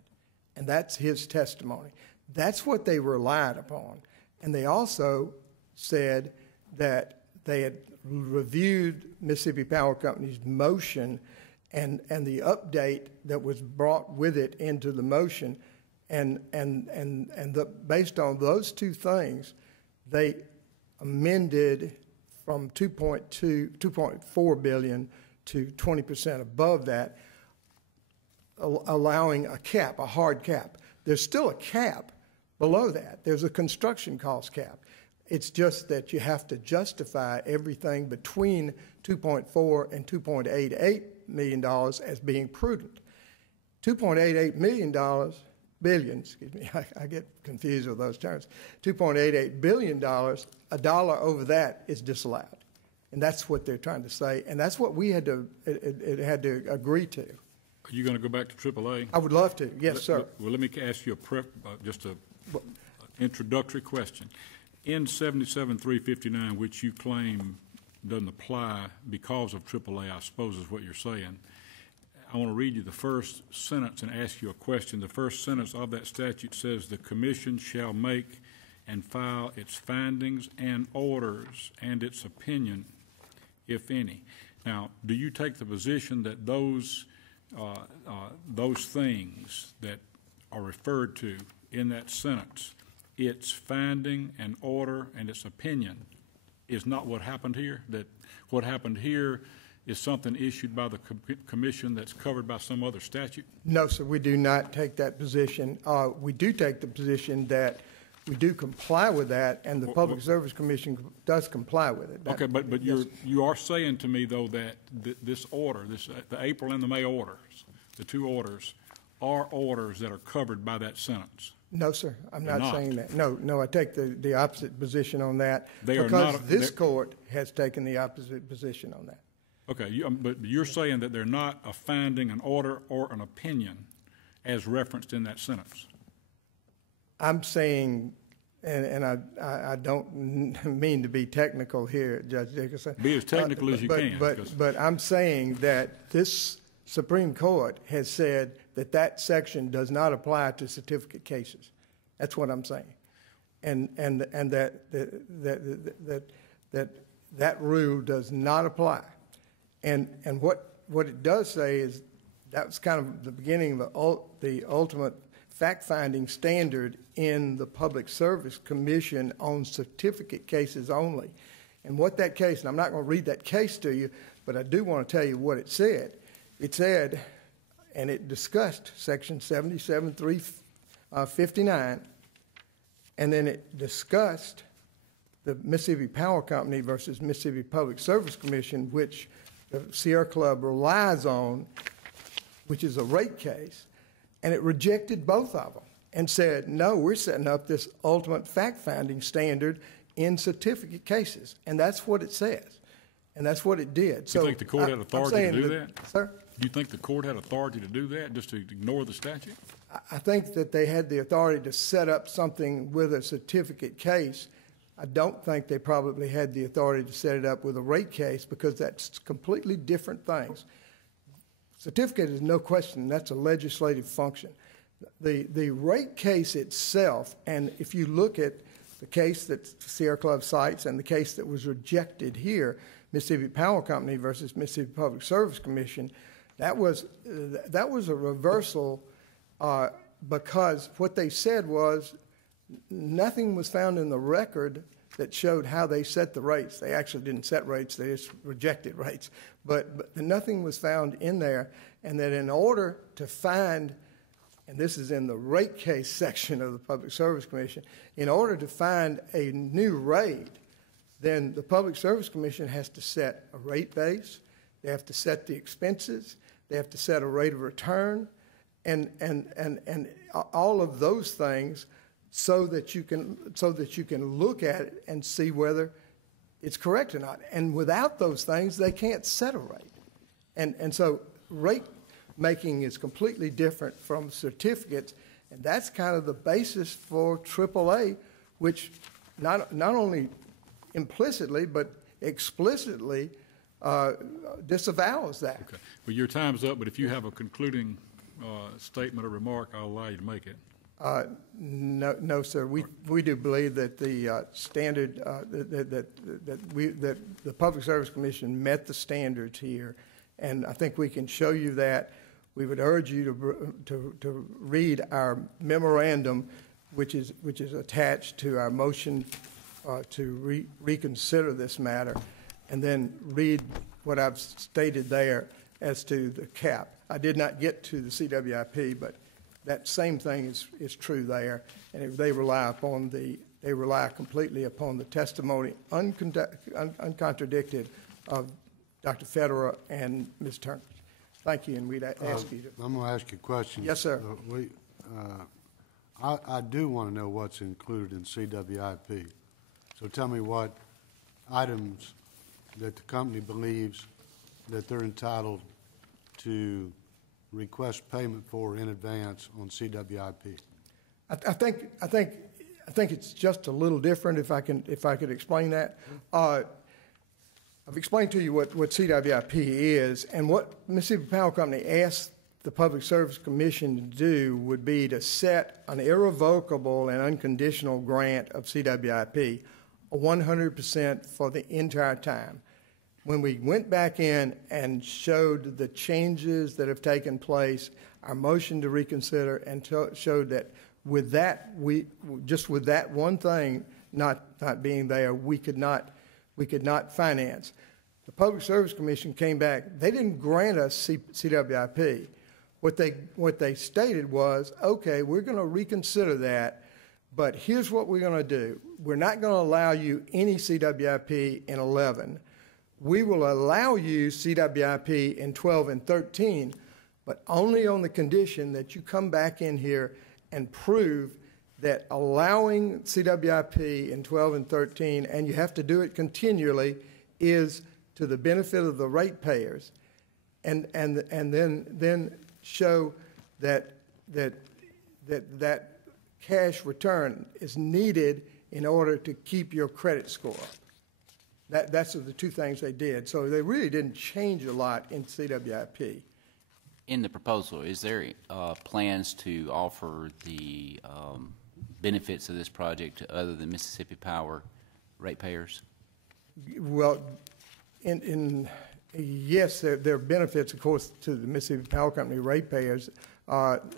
And that's his testimony. That's what they relied upon. And they also said that they had reviewed Mississippi Power Company's motion and the update that was brought with it into the motion. And based on those two things, they amended from 2.4 billion to 20% above that, allowing a cap, a hard cap. There's still a cap below that. There's a construction cost cap. It's just that you have to justify everything between 2.4 and 2.88 million dollars as being prudent. $2.88 billion, excuse me, I get confused with those terms. $2.88 billion, a dollar over that is disallowed. And that's what they're trying to say. And that's what we had to agree to. Are you going to go back to AAA? I would love to. Yes, sir. Well, let me ask you just an introductory question. In 77-359, which you claim doesn't apply because of AAA, I suppose is what you're saying. I want to read you the first sentence and ask you a question. The first sentence of that statute says, "The commission shall make and file its findings and orders and its opinion, if any." Now, do you take the position that those things that are referred to in that sentence, its finding and order and its opinion, is not what happened here? That what happened here is something issued by the commission that's covered by some other statute? No, sir, we do not take that position. We do take the position that we do comply with that, and the Public Service Commission does comply with it. Okay, but you are saying to me, though, that this order, the April and the May orders, the two orders, are orders that are covered by that sentence? No, sir, I'm They're not saying that. No, I take the opposite position on that. They are because not- this court has taken the opposite position on that. Okay, but you're saying that they're not a finding, an order, or an opinion as referenced in that sentence? I'm saying, and I don't mean to be technical here, Judge Dickerson. Be as technical as you can. But I'm saying that this Supreme Court has said that that section does not apply to certificate cases. That's what I'm saying. And that rule does not apply. And what it does say is that's kind of the beginning of the ultimate fact-finding standard in the Public Service Commission on certificate cases only. And what that case, and I'm not going to read that case to you, but I do want to tell you what it said. It said, and it discussed Section 77-359, and then it discussed the Mississippi Power Company versus Mississippi Public Service Commission, which the Sierra Club relies on, which is a rate case, and it rejected both of them and said, no, we're setting up this ultimate fact-finding standard in certificate cases, and that's what it says, and that's what it did. Do you think the court had authority to do that? Sir? Do you think the court had authority to do that, just to ignore the statute? I think that they had the authority to set up something with a certificate case. I don't think they probably had the authority to set it up with a rate case, because that's completely different things. Certificate is no question, that's a legislative function. The rate case itself, and if you look at the case that Sierra Club cites and the case that was rejected here, Mississippi Power Company versus Mississippi Public Service Commission, that was a reversal because what they said was nothing was found in the record that showed how they set the rates. They actually didn't set rates, they just rejected rates. But nothing was found in there, and that in order to find, and this is in the rate case section of the Public Service Commission, in order to find a new rate, then the Public Service Commission has to set a rate base, they have to set the expenses, they have to set a rate of return, and all of those things, so that you can look at it and see whether it's correct or not. And without those things, they can't set a rate. And so rate making is completely different from certificates, and that's kind of the basis for AAA, which not only implicitly but explicitly disavows that. Okay. Well, your time's up, but if you have a concluding statement or remark, I'll allow you to make it. No, sir. We do believe that the standard that the Public Service Commission met the standards here, and I think we can show you that. We would urge you to read our memorandum, which is attached to our motion to reconsider this matter, and then read what I've stated there as to the cap. I did not get to the CWIP, but that same thing is true there, and they rely completely upon the testimony, uncontradicted, of Dr. Federer and Ms. Turner. Thank you, and we'd ask you to. I'm going to ask you a question. Yes, sir. I do want to know what's included in CWIP. So tell me what items that the company believes that they're entitled to request payment for in advance on CWIP. I think it's just a little different. If I could explain that. I've explained to you what CWIP is, and what Mississippi Power Company asked the Public Service Commission to do would be to set an irrevocable and unconditional grant of CWIP, 100% for the entire time. When we went back in and showed the changes that have taken place, our motion to reconsider, and showed that with that, just with that one thing not being there, we could not finance. The Public Service Commission came back. They didn't grant us CWIP. What they stated was, okay, we're going to reconsider that, but here's what we're going to do. We're not going to allow you any CWIP in 11. We will allow you CWIP in 12 and 13, but only on the condition that you come back in here and prove that allowing CWIP in 12 and 13, and you have to do it continually, is to the benefit of the ratepayers, and then show that cash return is needed in order to keep your credit score up. That's the two things they did. So they really didn't change a lot in CWIP. In the proposal, is there plans to offer the benefits of this project to other than Mississippi Power ratepayers? Well, yes, there are benefits, of course, to the Mississippi Power Company ratepayers. But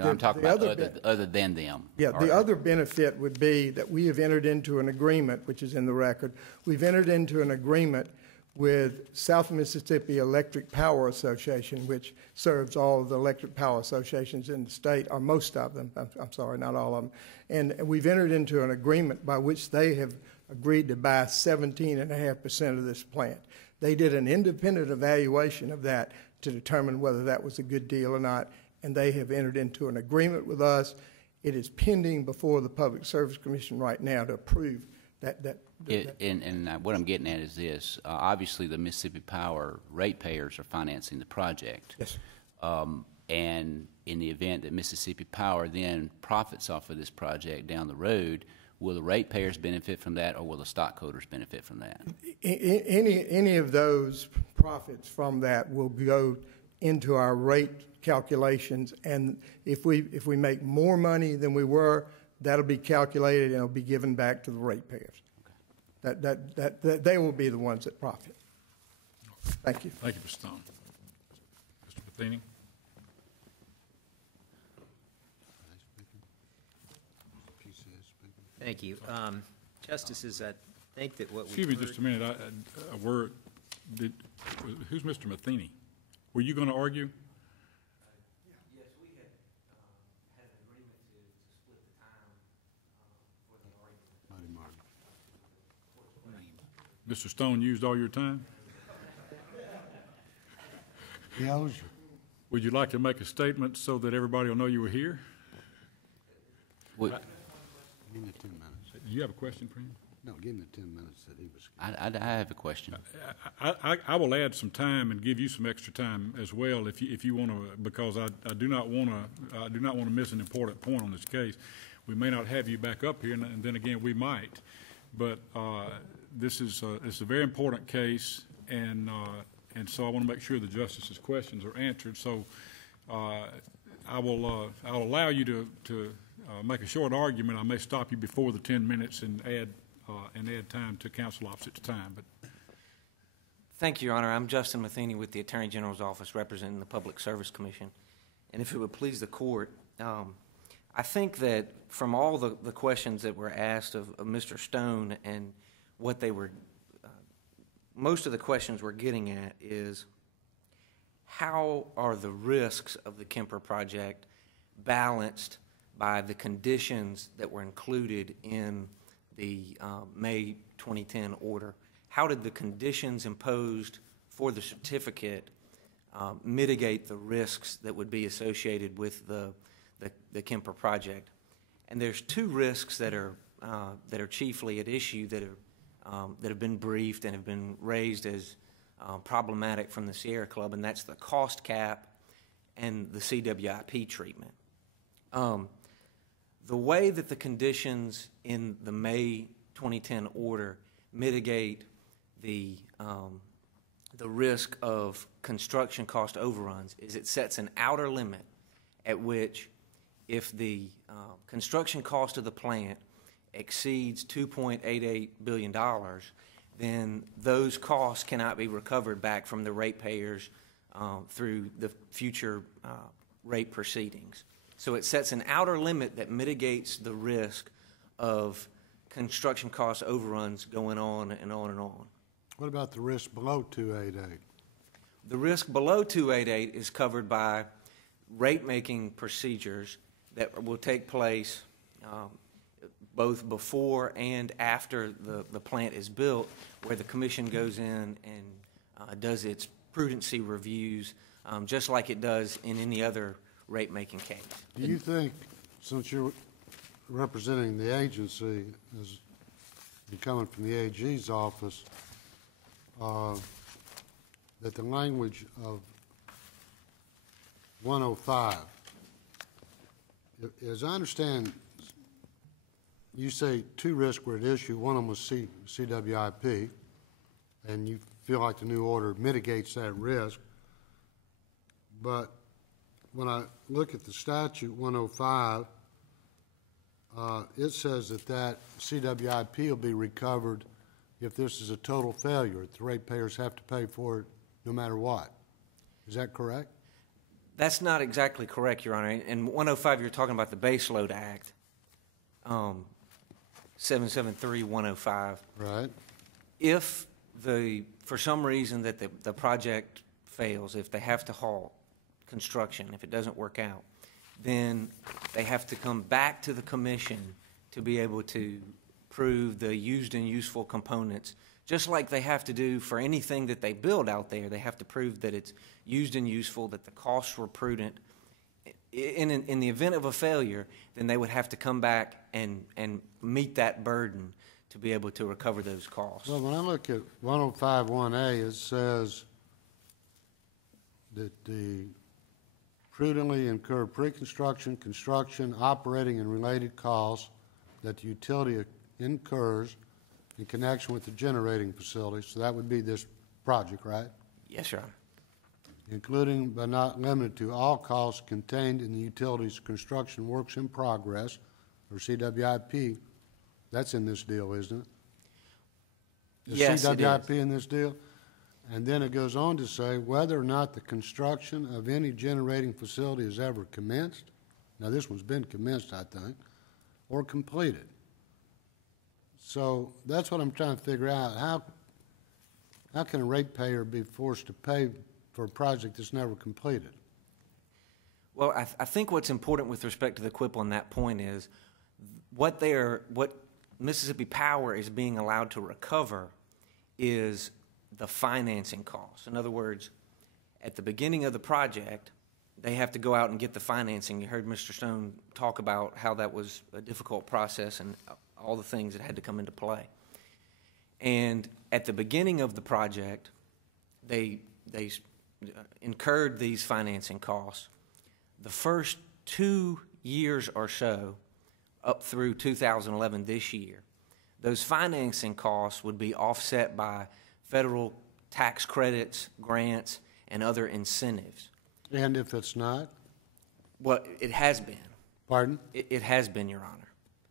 I'm talking about other than them. Yeah, the other benefit would be that we have entered into an agreement, which is in the record. We've entered into an agreement with South Mississippi Electric Power Association, which serves all of the electric power associations in the state, or most of them. I'm sorry, not all of them. And we've entered into an agreement by which they have agreed to buy 17.5% of this plant. They did an independent evaluation of that to determine whether that was a good deal or not, and they have entered into an agreement with us. It is pending before the Public Service Commission right now to approve that. What I'm getting at is this. Obviously, the Mississippi Power ratepayers are financing the project. Yes. And in the event that Mississippi Power then profits off of this project down the road, will the ratepayers benefit from that, or will the stockholders benefit from that? Any of those profits from that will go into our rate calculations, and if we make more money than we were, that'll be calculated and it'll be given back to the ratepayers. Okay. That they will be the ones that profit. Thank you. Thank you, Mr. Stone. Mr. Matheny? Thank you. Justices, I think that what we Excuse me just a minute. A word. Who's Mr. Matheny? Were you going to argue? Yes, we had an agreement to split the time for the argument. Mr. Stone used all your time? Yeah, Would you like to make a statement so that everybody will know you were here? Would, give me 10 minutes. You have a question for him? No, give me 10 minutes that he was. I have a question. I will add some time and give you some extra time as well if you want to, because I do not want to miss an important point on this case. We may not have you back up here, and then again we might, but this is a very important case, and so I want to make sure the justice's questions are answered. So I'll allow you to make a short argument. I may stop you before the 10 minutes and add time to counsel opposite's time. But thank you, Your Honor. I'm Justin Matheny with the Attorney General's Office representing the Public Service Commission. And if it would please the Court, I think that from all the questions that were asked of Mr. Stone and what they were, most of the questions we're getting at is how are the risks of the Kemper project balanced by the conditions that were included in the May 2010 order? How did the conditions imposed for the certificate mitigate the risks that would be associated with the Kemper project? And there's two risks that are chiefly at issue that have been briefed and have been raised as problematic from the Sierra Club, and that's the cost cap and the CWIP treatment. The way that the conditions in the May 2010 order mitigate the risk of construction cost overruns is it sets an outer limit at which if the construction cost of the plant exceeds $2.88 billion, then those costs cannot be recovered back from the ratepayers through the future rate proceedings. So it sets an outer limit that mitigates the risk of construction cost overruns going on and on and on. What about the risk below 288? The risk below 288 is covered by rate-making procedures that will take place both before and after the plant is built, where the commission goes in and does its prudency reviews, just like it does in any other rate-making case. Do you think, since you're representing the agency, as you're coming from the AG's office, that the language of 105, as I understand, you say two risks were at issue. One of them was CWIP, and you feel like the new order mitigates that risk. But when I look at the statute 105, it says that CWIP will be recovered if this is a total failure. The ratepayers have to pay for it no matter what. Is that correct? That's not exactly correct, Your Honor. In 105, you're talking about the Base Load Act, 773-105. Right. If for some reason that the project fails, if they have to halt construction, if it doesn't work out, then they have to come back to the commission to be able to prove the used and useful components, just like they have to do for anything that they build out there. They have to prove that it's used and useful, that the costs were prudent. In the event of a failure, then they would have to come back and meet that burden to be able to recover those costs. Well, when I look at 105-1A, it says that the prudently incur pre-construction, construction, operating, and related costs that the utility incurs in connection with the generating facility. So that would be this project, right? Yes, Your Honor. Including but not limited to all costs contained in the utility's construction works in progress, or CWIP. That's in this deal, isn't it? Yes, it is. CWIP in this deal? And then it goes on to say whether or not the construction of any generating facility is ever commenced. Now, this one's been commenced, I think, or completed. So that's what I'm trying to figure out. How can a ratepayer be forced to pay for a project that's never completed? Well, I think what's important with respect to the QIP on that point is what Mississippi Power is being allowed to recover is the financing costs. In other words, at the beginning of the project, they have to go out and get the financing. You heard Mr. Stone talk about how that was a difficult process and all the things that had to come into play. And at the beginning of the project, they incurred these financing costs. The first 2 years or so, up through 2011 this year, those financing costs would be offset by federal tax credits, grants, and other incentives. And if it's not? Well, it has been. Pardon? It has been, Your Honor.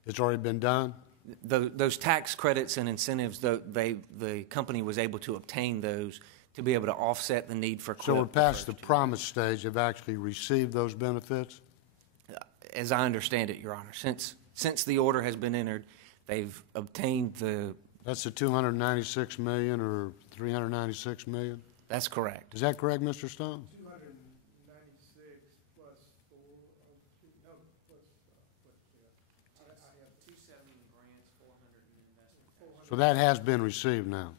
It's already been done? Those tax credits and incentives, the company was able to obtain those to be able to offset the need for. So we're past the promise stage of actually received those benefits? As I understand it, Your Honor, since the order has been entered, they've obtained the. That's the $296 million or $396 million? That's correct. Is that correct, Mr. Stone? 296 plus 4, no, plus, I have 270 grants, 400 in investment. So that has been received now,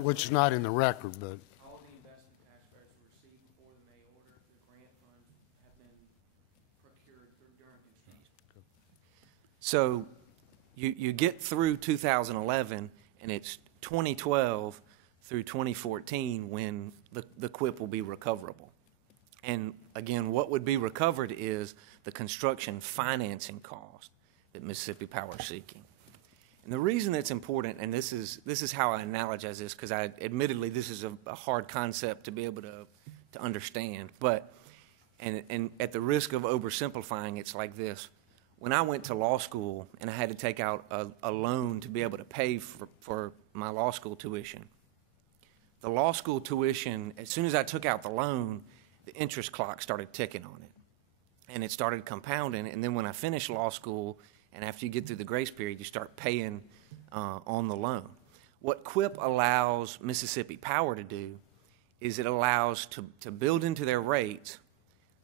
which is not in the record, but. All the investment tax credits were received before the May order. The grant funds have been procured during construction. So you get through 2011, and it's 2012 through 2014 when the QIP will be recoverable. And again, what would be recovered is the construction financing cost that Mississippi Power is seeking. And the reason that's important, and this is how I analogize this, because admittedly this is a hard concept to be able to understand, but and at the risk of oversimplifying, it's like this. When I went to law school and I had to take out a loan to be able to pay for my law school tuition, the law school tuition, as soon as I took out the loan, the interest clock started ticking on it. And it started compounding, and then when I finished law school, and after you get through the grace period, you start paying on the loan. What QIP allows Mississippi Power to do is it allows to build into their rates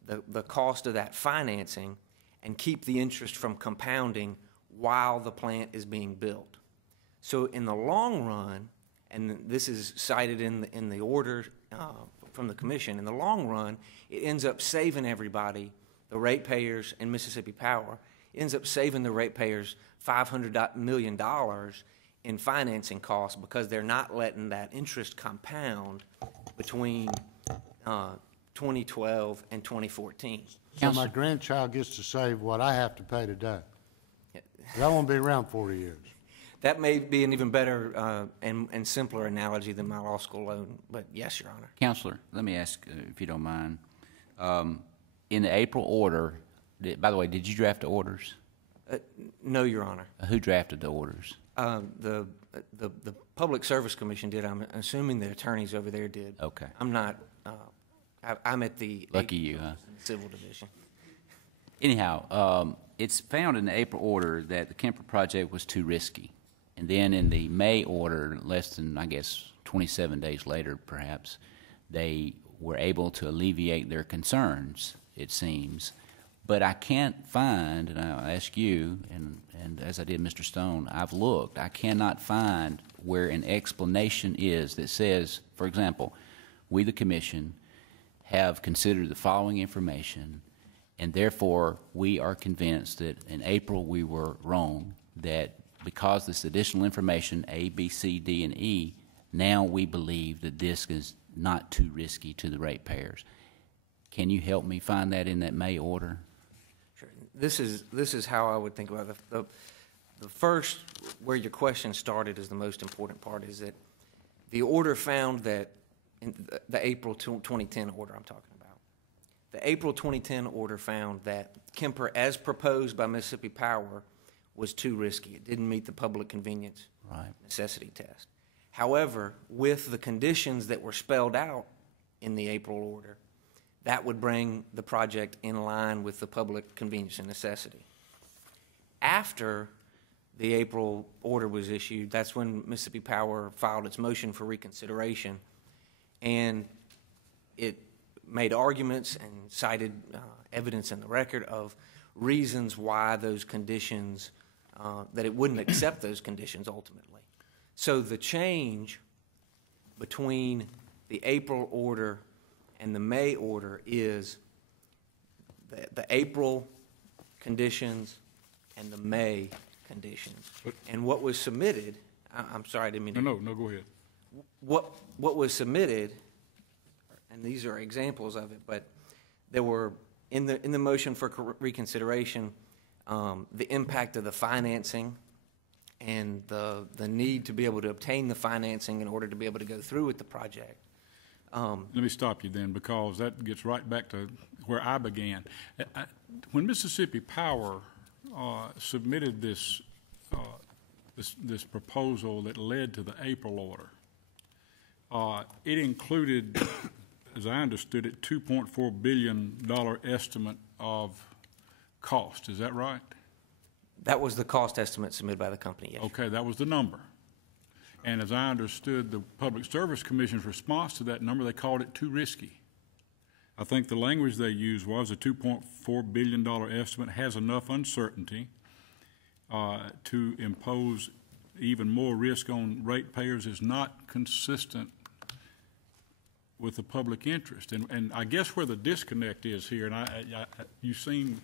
the cost of that financing and keep the interest from compounding while the plant is being built. So in the long run, and this is cited in the order from the commission, in the long run, it ends up saving everybody, the ratepayers and Mississippi Power, ends up saving the ratepayers $500 million in financing costs because they're not letting that interest compound between 2012 and 2014. So my grandchild gets to save what I have to pay today. I won't be around 40 years. That may be an even better and simpler analogy than my law school loan, but yes, Your Honor. Counselor, let me ask, if you don't mind. In the April order, by the way, did you draft the orders? No, Your Honor. Who drafted the orders? The Public Service Commission did. I'm assuming the attorneys over there did. Okay. I'm not. I'm at the Lucky you, huh? Civil Division. Anyhow, it's found in the April order that the Kemper project was too risky. And then in the May order, less than, I guess, 27 days later, perhaps, they were able to alleviate their concerns, it seems. But I can't find, and I'll ask you, and as I did Mr. Stone, I've looked, I cannot find where an explanation is that says, for example, we, the Commission, have considered the following information, and therefore we are convinced that in April we were wrong, that because this additional information, A, B, C, D, and E, now we believe that this is not too risky to the ratepayers. Can you help me find that in that May order? Sure. This is how I would think about it. The first, where your question started, is the most important part, is that the order found that, in the April 2010 order I'm talking about, the April 2010 order found that Kemper, as proposed by Mississippi Power, was too risky. It didn't meet the public convenience necessity test. However, with the conditions that were spelled out in the April order, that would bring the project in line with the public convenience and necessity. After the April order was issued, that's when Mississippi Power filed its motion for reconsideration, and it made arguments and cited evidence in the record of reasons why those conditions, that it wouldn't accept those conditions ultimately. So the change between the April order and the May order is the April conditions and the May conditions. And what was submitted, I'm sorry, I didn't mean to. No, go ahead. What was submitted, and these are examples of it, but there were, in the motion for reconsideration, the impact of the financing and the need to be able to obtain the financing in order to be able to go through with the project. Let me stop you then, because that gets right back to where I began. When Mississippi Power submitted this proposal that led to the April order, it included, as I understood it, $2.4 billion estimate of cost. Is that right? That was the cost estimate submitted by the company, yes. Okay, that was the number. And as I understood the Public Service Commission's response to that number, they called it too risky. I think the language they used was a $2.4 billion estimate has enough uncertainty to impose even more risk on ratepayers is not consistent with the public interest. And I guess where the disconnect is here, and you seem,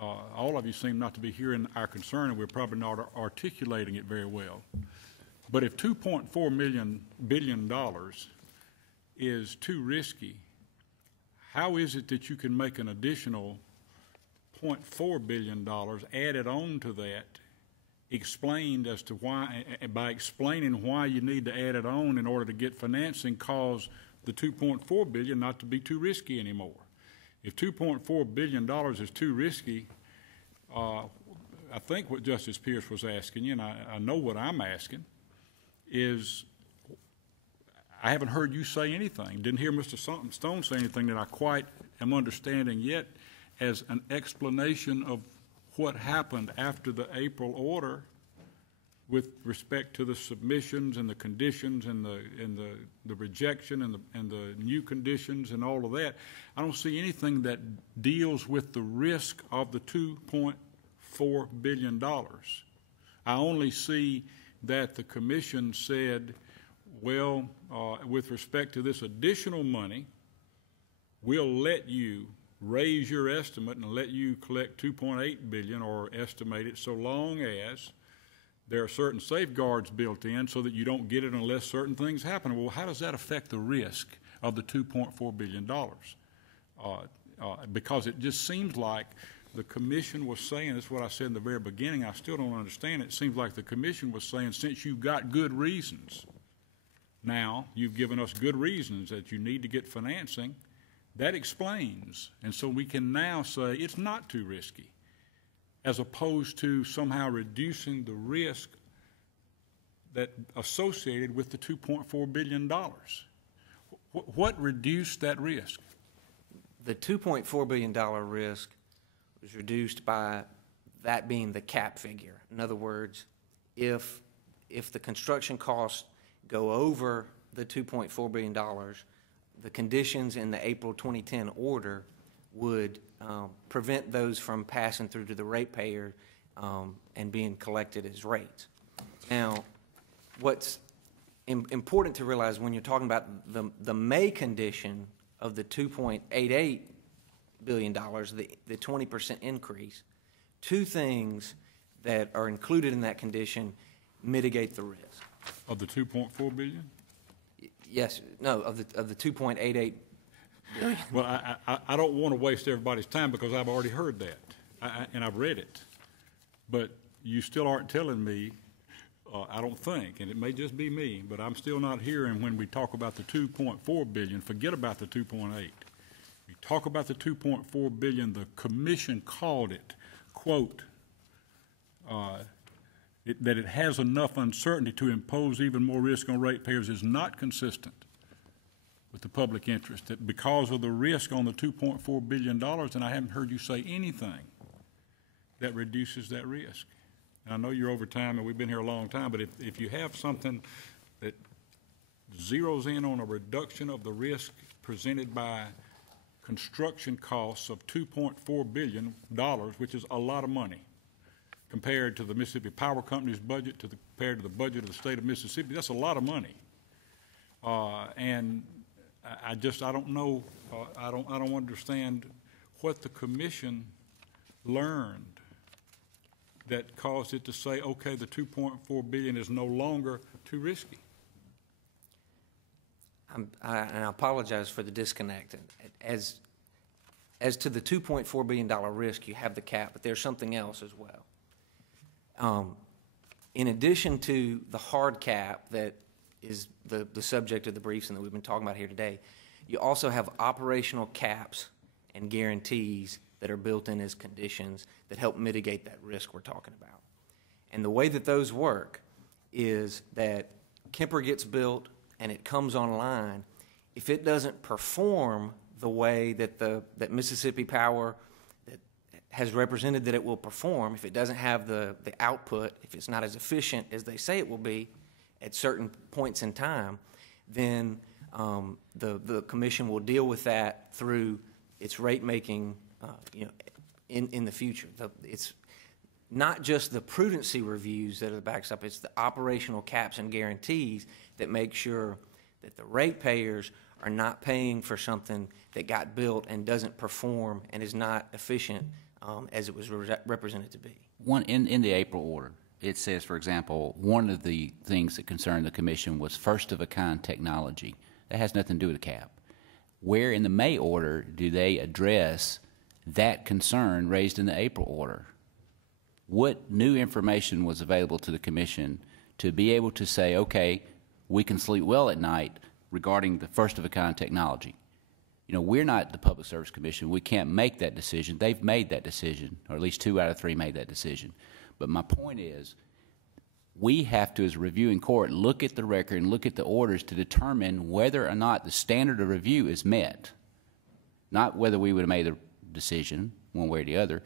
all of you seem not to be hearing our concern, and we're probably not articulating it very well. But if $2.4 billion is too risky, how is it that you can make an additional $0.4 billion added on to that explained as to why, by explaining why you need to add it on in order to get financing, cause the $2.4 billion not to be too risky anymore. If $2.4 billion is too risky, I think what Justice Pierce was asking you, and I know what I'm asking, is I haven't heard you say anything. Didn't hear Mr. Stone say anything that I quite am understanding yet as an explanation of what happened after the April order with respect to the submissions and the conditions and the rejection and the new conditions and all of that. I don't see anything that deals with the risk of the $2.4 billion. I only see that the commission said, well, with respect to this additional money, we'll let you raise your estimate and let you collect $2.8 billion or estimate it, so long as there are certain safeguards built in so that you don't get it unless certain things happen. Well, how does that affect the risk of the $2.4 billion? Because it just seems like the commission was saying, that's what I said in the very beginning, I still don't understand it. It seems like the commission was saying, since you've got good reasons, now you've given us good reasons that you need to get financing, that explains. And so we can now say it's not too risky, as opposed to somehow reducing the risk that associated with the $2.4 billion. What reduced that risk? The $2.4 billion risk was reduced by that being the cap figure. In other words, if the construction costs go over the $2.4 billion, the conditions in the April 2010 order would prevent those from passing through to the ratepayer and being collected as rates. Now, what's important to realize when you're talking about the May condition of the $2.88 billion, the 20% increase, two things that are included in that condition mitigate the risk. Of the $2.4 billion? Yes, no, of the 2.88 billion. Well, I don't want to waste everybody's time because I've already heard that, and I've read it. But you still aren't telling me, I don't think, and it may just be me, but I'm still not hearing when we talk about the $2.4 billion, forget about the 2.8. We talk about the $2.4 billion, the commission called it, quote, that it has enough uncertainty to impose even more risk on ratepayers is not consistent with the public interest, that because of the risk on the $2.4 billion, and I haven't heard you say anything that reduces that risk. And I know you're over time, and we've been here a long time, but if you have something that zeroes in on a reduction of the risk presented by construction costs of $2.4 billion, which is a lot of money, compared to the Mississippi Power Company's budget, compared to the budget of the state of Mississippi, that's a lot of money. And I don't know, I don't understand what the commission learned that caused it to say, okay, the $2.4 billion is no longer too risky. And I apologize for the disconnect. As to the $2.4 billion risk, you have the cap, but there's something else as well. In addition to the hard cap that is the subject of the briefs and that we've been talking about here today, you also have operational caps and guarantees that are built in as conditions that help mitigate that risk we're talking about. And the way that those work is that Kemper gets built and it comes online. If it doesn't perform the way that Mississippi Power has represented that it will perform, if it doesn't have the output, if it's not as efficient as they say it will be at certain points in time, then the commission will deal with that through its rate making in the future. It's not just the prudency reviews that are the backstop, it's the operational caps and guarantees that make sure that the ratepayers are not paying for something that got built and doesn't perform and is not efficient as it was represented to be. In the April order, it says, for example, one of the things that concerned the commission was first-of-a-kind technology. That has nothing to do with the cap. Where in the May order do they address that concern raised in the April order? what new information was available to the commission to be able to say, okay, we can sleep well at night regarding the first-of-a-kind technology. You know, we're not the Public Service Commission. We can't make that decision. They've made that decision, or at least 2 out of 3 made that decision. But my point is, we have to, as a reviewing court, look at the record and look at the orders to determine whether or not the standard of review is met, not whether we would have made a decision one way or the other.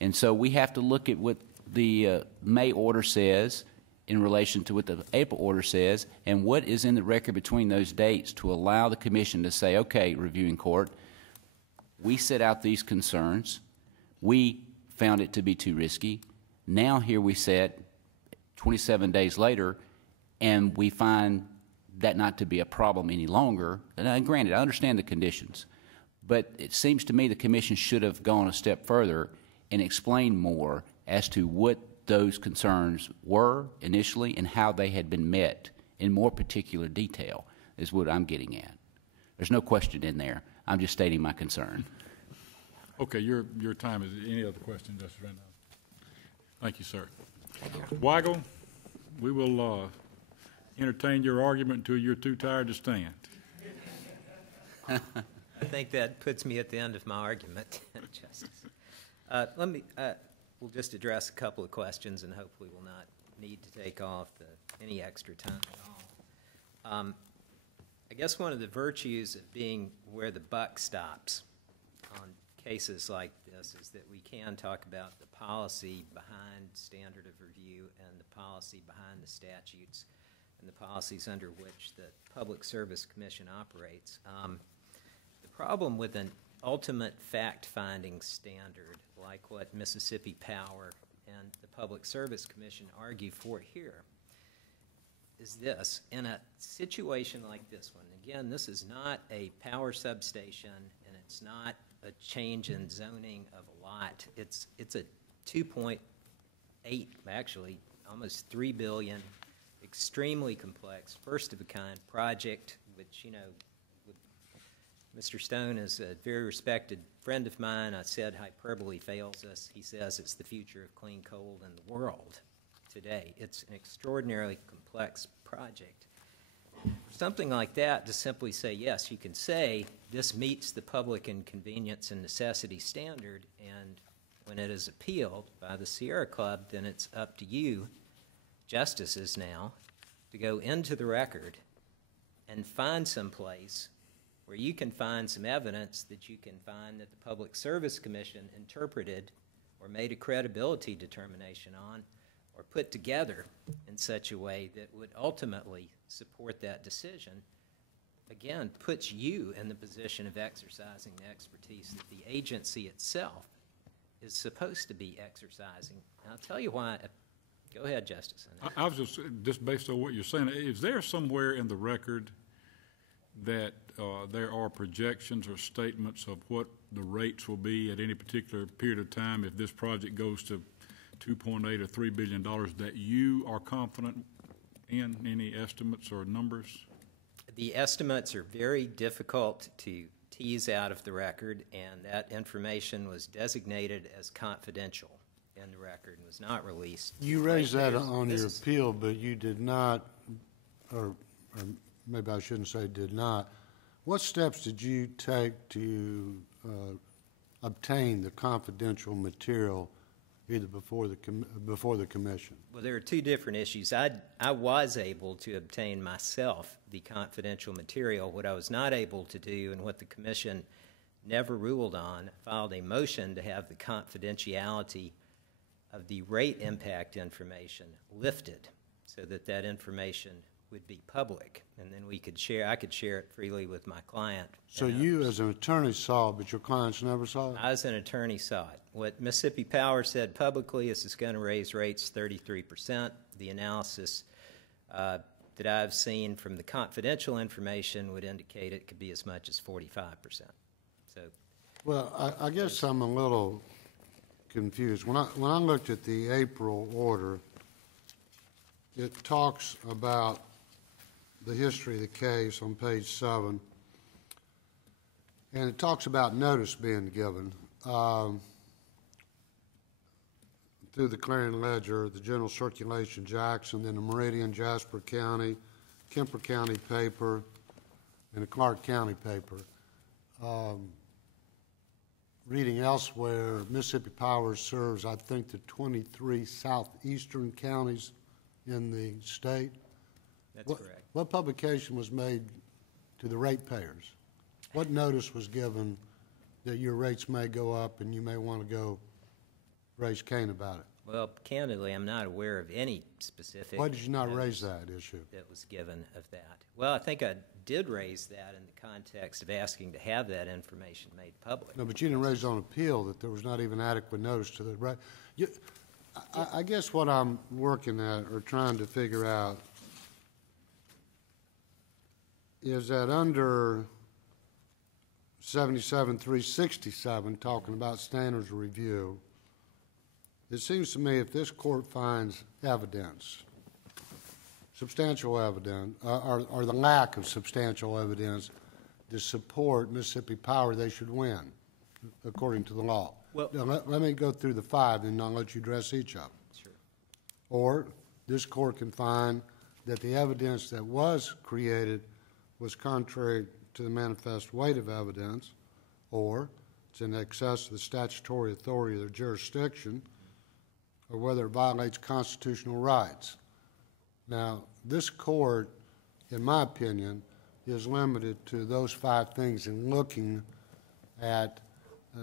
And so we have to look at what the May order says in relation to what the April order says, and what is in the record between those dates to allow the commission to say, okay, reviewing court, we set out these concerns, we found it to be too risky, now here we sit 27 days later, and we find that not to be a problem any longer. And granted, I understand the conditions, but it seems to me the commission should have gone a step further and explained more as to what those concerns were initially and how they had been met in more particular detail, is what I'm getting at. There's no question in there. I'm just stating my concern. Okay, your time is, any other questions, Justice Randolph? Thank you, sir. Weigel, we will entertain your argument until you're too tired to stand. I think that puts me at the end of my argument, Justice. We'll just address a couple of questions, and hopefully we'll not need to take off any extra time at all. I guess one of the virtues of being where the buck stops on cases like this is that we can talk about the policy behind standard of review and the policy behind the statutes and the policies under which the Public Service Commission operates. The problem with an ultimate fact-finding standard like what Mississippi Power and the Public Service Commission argue for here is this. In a situation like this one, again, this is not a power substation and it's not a change in zoning of a lot. It's a 2.8, actually almost 3 billion, extremely complex, first-of-a-kind project, which, you know, Mr. Stone is a very respected friend of mine. I said hyperbole fails us. He says it's the future of clean coal in the world today. It's an extraordinarily complex project. For something like that, to simply say, yes, you can say this meets the public inconvenience and necessity standard, and when it is appealed by the Sierra Club, then it's up to you, justices now, to go into the record and find some place where you can find some evidence that you can find that the Public Service Commission interpreted or made a credibility determination on or put together in such a way that would ultimately support that decision, again, puts you in the position of exercising the expertise that the agency itself is supposed to be exercising. And I'll tell you why. Go ahead, Justice. I was just based on what you're saying, is there somewhere in the record that there are projections or statements of what the rates will be at any particular period of time if this project goes to $2.8 or $3 billion that you are confident in? Any estimates or numbers? The estimates are very difficult to tease out of the record, and that information was designated as confidential in the record and was not released. You raised that on your appeal, but you did not, or maybe I shouldn't say did not. What steps did you take to obtain the confidential material either before the commission? Well, there are two different issues. I was able to obtain myself the confidential material. What I was not able to do, and what the commission never ruled on, filed a motion to have the confidentiality of the rate impact information lifted so that that information would be public, and then we could share. I could share it freely with my client. So you, as an attorney, saw it, but your clients never saw it? I, as an attorney, saw it. What Mississippi Power said publicly is it's going to raise rates 33%. The analysis that I've seen from the confidential information would indicate it could be as much as 45%. So, well, I guess I'm a little confused. When I looked at the April order, it talks about the history of the case on page 7, and it talks about notice being given. through the Clarion Ledger, the General Circulation Jackson, then the Meridian, Jasper County, Kemper County paper, and the Clark County paper. Reading elsewhere, Mississippi Power serves, I think, the 23 southeastern counties in the state. That's correct. What publication was made to the ratepayers? What notice was given that your rates may go up and you may want to go raise Cain about it? Well, candidly, I'm not aware of any specific. Why did you not raise notice that issue? that was given of that? Well, I think I did raise that in the context of asking to have that information made public. No, but you didn't raise on appeal that there was not even adequate notice to the right. I guess what I'm working at or trying to figure out is that under 77-367, talking about standards of review, it seems to me if this court finds evidence, substantial evidence, or the lack of substantial evidence to support Mississippi Power, they should win, according to the law. Well, now, let me go through the five, and I'll let you address each of them. Sure. Or this court can find that the evidence that was created was contrary to the manifest weight of evidence, or it's in excess of the statutory authority of their jurisdiction, or whether it violates constitutional rights. Now, this court, in my opinion, is limited to those five things in looking at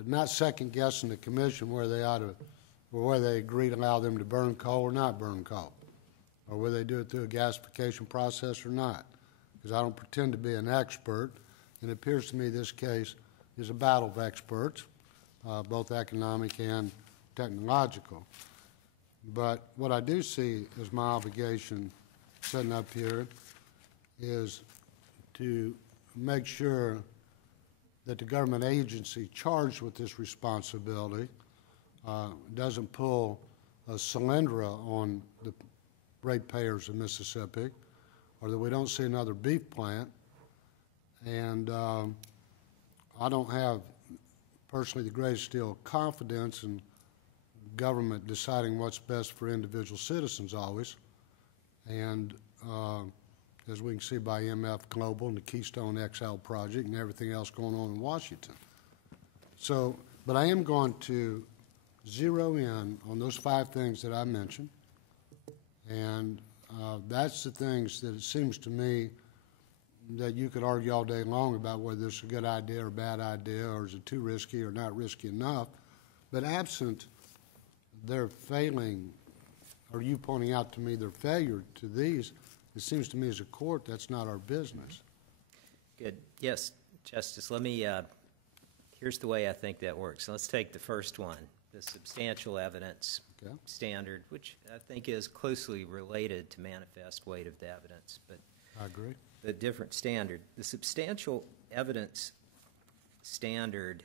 not second-guessing the commission where they ought to, or whether they agree to allow them to burn coal or not burn coal, or whether they do it through a gasification process or not. Because I don't pretend to be an expert, and it appears to me this case is a battle of experts, both economic and technological. But what I do see as my obligation sitting up here is to make sure that the government agency charged with this responsibility doesn't pull a Solyndra on the ratepayers of Mississippi, or that we don't see another beef plant. And I don't have personally the greatest deal of confidence in government deciding what's best for individual citizens always. And as we can see by MF Global and the Keystone XL project and everything else going on in Washington. So, but I am going to zero in on those five things that I mentioned. And that's the things that it seems to me that you could argue all day long about whether this is a good idea or a bad idea, or is it too risky or not risky enough. But absent their failing, or you pointing out to me their failure to these, it seems to me as a court that's not our business. Good. Yes, Justice, let me, here's the way I think that works. Let's take the first one, the substantial evidence standard, which I think is closely related to manifest weight of the evidence, but I agree. the different standard. The substantial evidence standard,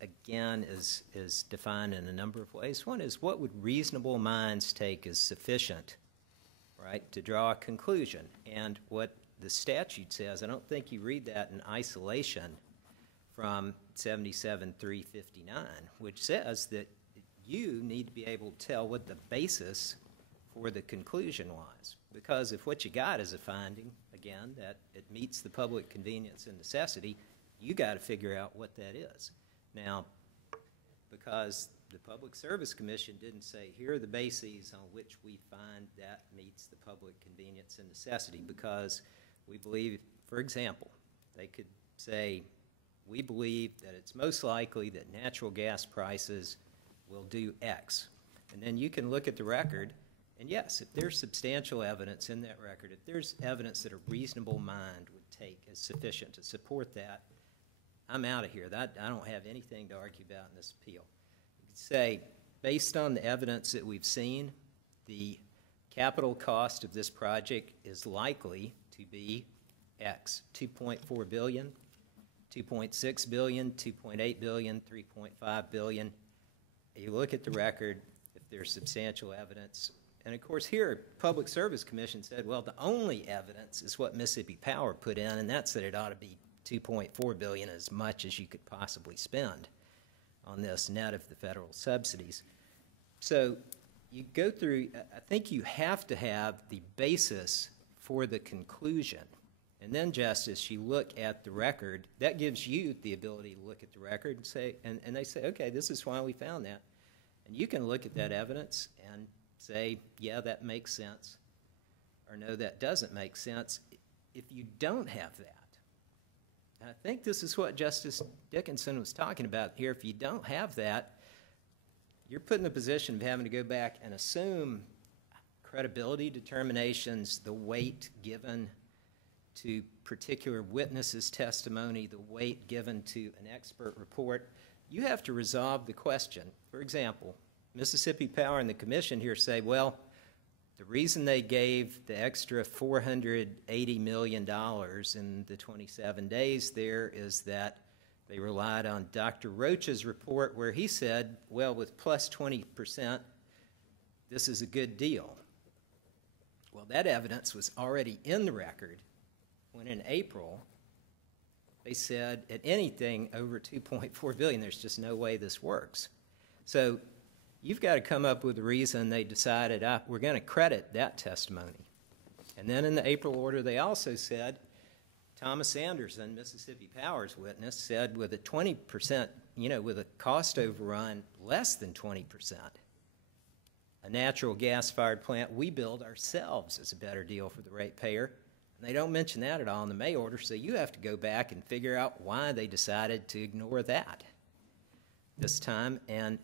again, is defined in a number of ways. One is, what would reasonable minds take as sufficient, right, to draw a conclusion? And what the statute says, I don't think you read that in isolation from 77-359, which says that you need to be able to tell what the basis for the conclusion was. Because if what you got is a finding, again, that it meets the public convenience and necessity, you got to figure out what that is. Now, because the Public Service Commission didn't say, here are the bases on which we find that meets the public convenience and necessity, because we believe, for example, they could say, we believe that it's most likely that natural gas prices will do X. And then you can look at the record, and yes, if there's substantial evidence in that record, if there's evidence that a reasonable mind would take as sufficient to support that, I'm out of here. I don't have anything to argue about in this appeal. You could say, based on the evidence that we've seen, the capital cost of this project is likely to be X, $2.4 billion, $2.6 billion, $2.8 billion, $3.5 billion. You look at the record, if there's substantial evidence, and of course here, Public Service Commission said, well, the only evidence is what Mississippi Power put in, and that's that it ought to be $2.4 billion, as much as you could possibly spend on this net of the federal subsidies. So you go through, I think you have to have the basis for the conclusion. And then, Justice, you look at the record. That gives you the ability to look at the record and say, and they say, okay, this is why we found that. And you can look at that evidence and say, yeah, that makes sense, or no, that doesn't make sense. If you don't have that, and I think this is what Justice Dickinson was talking about here, if you don't have that, you're put in the position of having to go back and assume credibility determinations, the weight given to particular witnesses' testimony, the weight given to an expert report. You have to resolve the question. For example, Mississippi Power and the Commission here say, well, the reason they gave the extra $480 million in the 27 days there is that they relied on Dr. Roach's report where he said, well, with plus 20%, this is a good deal. Well, that evidence was already in the record when in April they said at anything over $2.4 billion, there's just no way this works. So you've got to come up with a reason they decided, we're going to credit that testimony. And then in the April order, they also said, Thomas Anderson, Mississippi Power's witness, said with a 20%, with a cost overrun less than 20%, a natural gas-fired plant we build ourselves is a better deal for the ratepayer. And they don't mention that at all in the May order, so you have to go back and figure out why they decided to ignore that this time. And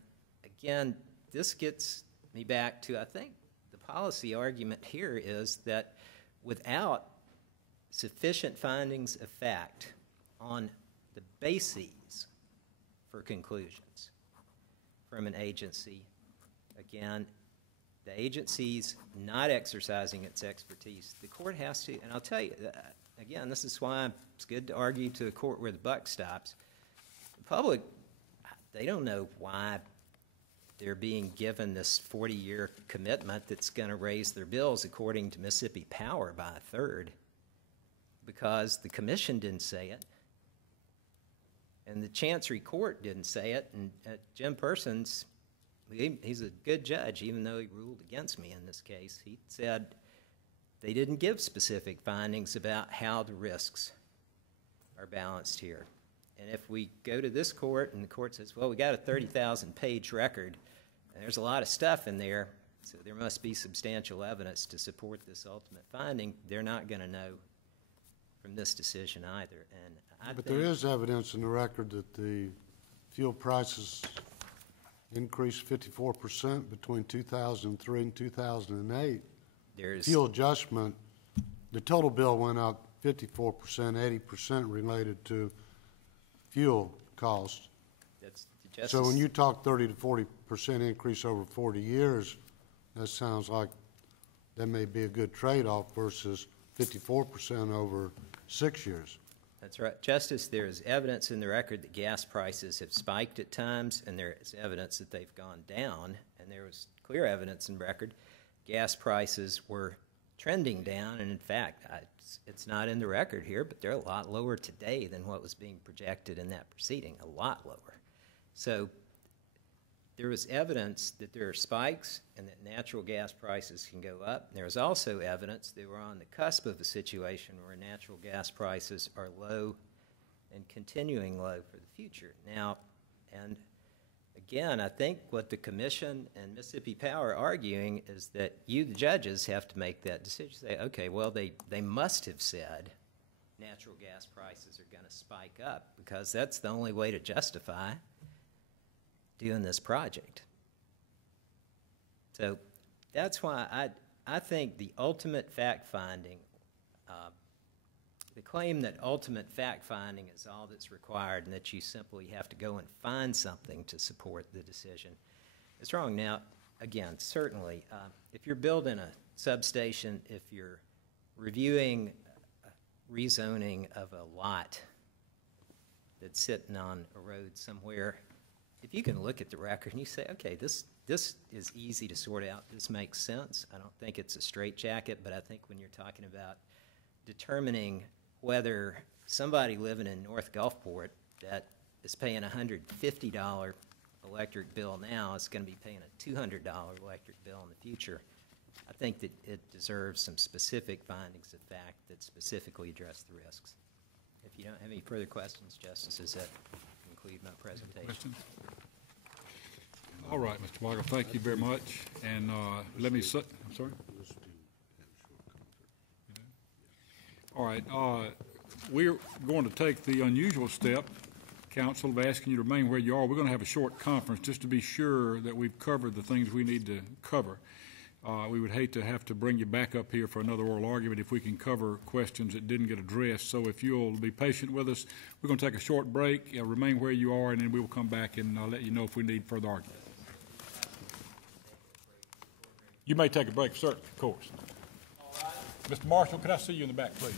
again, this gets me back to, I think, the policy argument here is that without sufficient findings of fact on the bases for conclusions from an agency, again, the agency's not exercising its expertise. The court has to, and I'll tell you, again, this is why it's good to argue to a court where the buck stops. The public, they don't know why they're being given this 40-year commitment that's going to raise their bills, according to Mississippi Power, by a third, because the commission didn't say it, and the Chancery Court didn't say it, and Jim Persons, he's a good judge, even though he ruled against me in this case. He said they didn't give specific findings about how the risks are balanced here. And if we go to this court and the court says, well, we got a 30,000-page record, and there's a lot of stuff in there, so there must be substantial evidence to support this ultimate finding, they're not going to know from this decision either. And But there is evidence in the record that the fuel prices increased 54% between 2003 and 2008. there's Fuel adjustment, the total bill went up 54%, 80% related to fuel costs. that's the justice. So when you talk 30 to 40% increase over 40 years, that sounds like that may be a good trade-off versus 54% over 6 years. That's right. Justice, there is evidence in the record that gas prices have spiked at times, and there is evidence that they've gone down, and there was clear evidence in the record gas prices were trending down, and in fact, it's not in the record here, but they're a lot lower today than what was being projected in that proceeding, a lot lower. So there was evidence that there are spikes and that natural gas prices can go up. There was also evidence that we're on the cusp of a situation where natural gas prices are low and continuing low for the future. Now, and again, I think what the Commission and Mississippi Power are arguing is that you, the judges, have to make that decision. Say, okay, well, they must have said natural gas prices are going to spike up because that's the only way to justify doing this project. So that's why I think the ultimate fact-finding, the claim that ultimate fact-finding is all that's required and that you simply have to go and find something to support the decision, is wrong. Now, again, certainly, if you're building a substation, if you're reviewing rezoning of a lot that's sitting on a road somewhere, if you can look at the record and you say, okay, this is easy to sort out, this makes sense. I don't think it's a straitjacket, but I think when you're talking about determining whether somebody living in North Gulfport that is paying $150 electric bill now is going to be paying a $200 electric bill in the future. I think that it deserves some specific findings of fact that specifically address the risks. If you don't have any further questions, Justices, that conclude my presentation. Questions? All right, Mr. Weigel, thank you very much. And let me say, I'm sorry? All right, we're going to take the unusual step, Council, of asking you to remain where you are. We're going to have a short conference just to be sure that we've covered the things we need to cover. We would hate to have to bring you back up here for another oral argument if we can cover questions that didn't get addressed. So if you'll be patient with us, we're going to take a short break, remain where you are, and then we will come back and let you know if we need further argument. You may take a break, certainly, of course. Mr. Marshall, could I see you in the back, please?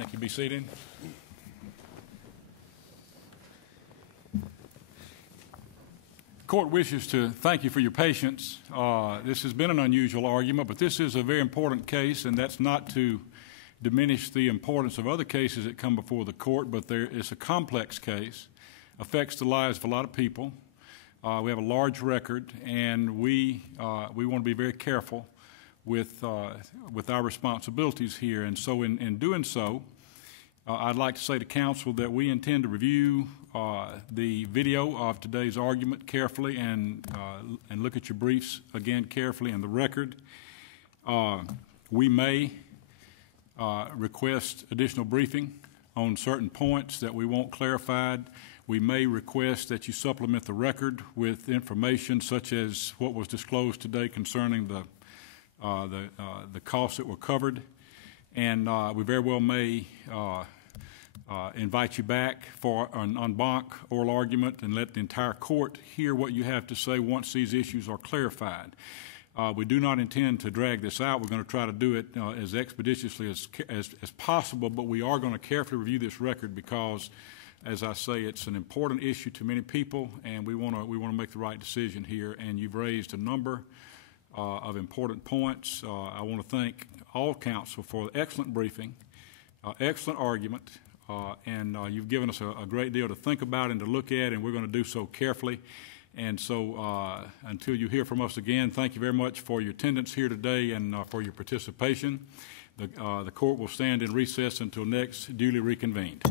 Thank you. Be seated. The court wishes to thank you for your patience. This has been an unusual argument, but this is a very important case, and that's not to diminish the importance of other cases that come before the court, but it's a complex case, affects the lives of a lot of people. We have a large record, and we want to be very careful with our responsibilities here. And so in doing so, I'd like to say to counsel that we intend to review the video of today's argument carefully and look at your briefs again carefully and the record. We may request additional briefing on certain points that we want clarified. We may request that you supplement the record with information such as what was disclosed today concerning the costs that were covered, and we very well may invite you back for an en banc oral argument and let the entire court hear what you have to say once these issues are clarified. We do not intend to drag this out. We're going to try to do it as expeditiously as possible, but we are going to carefully review this record because, as I say, it's an important issue to many people, and we want to make the right decision here. And you've raised a number of important points. I want to thank all counsel for the excellent briefing, excellent argument, and you've given us a great deal to think about and to look at, and we're going to do so carefully. And so until you hear from us again, thank you very much for your attendance here today and for your participation. The court will stand in recess until next duly reconvened.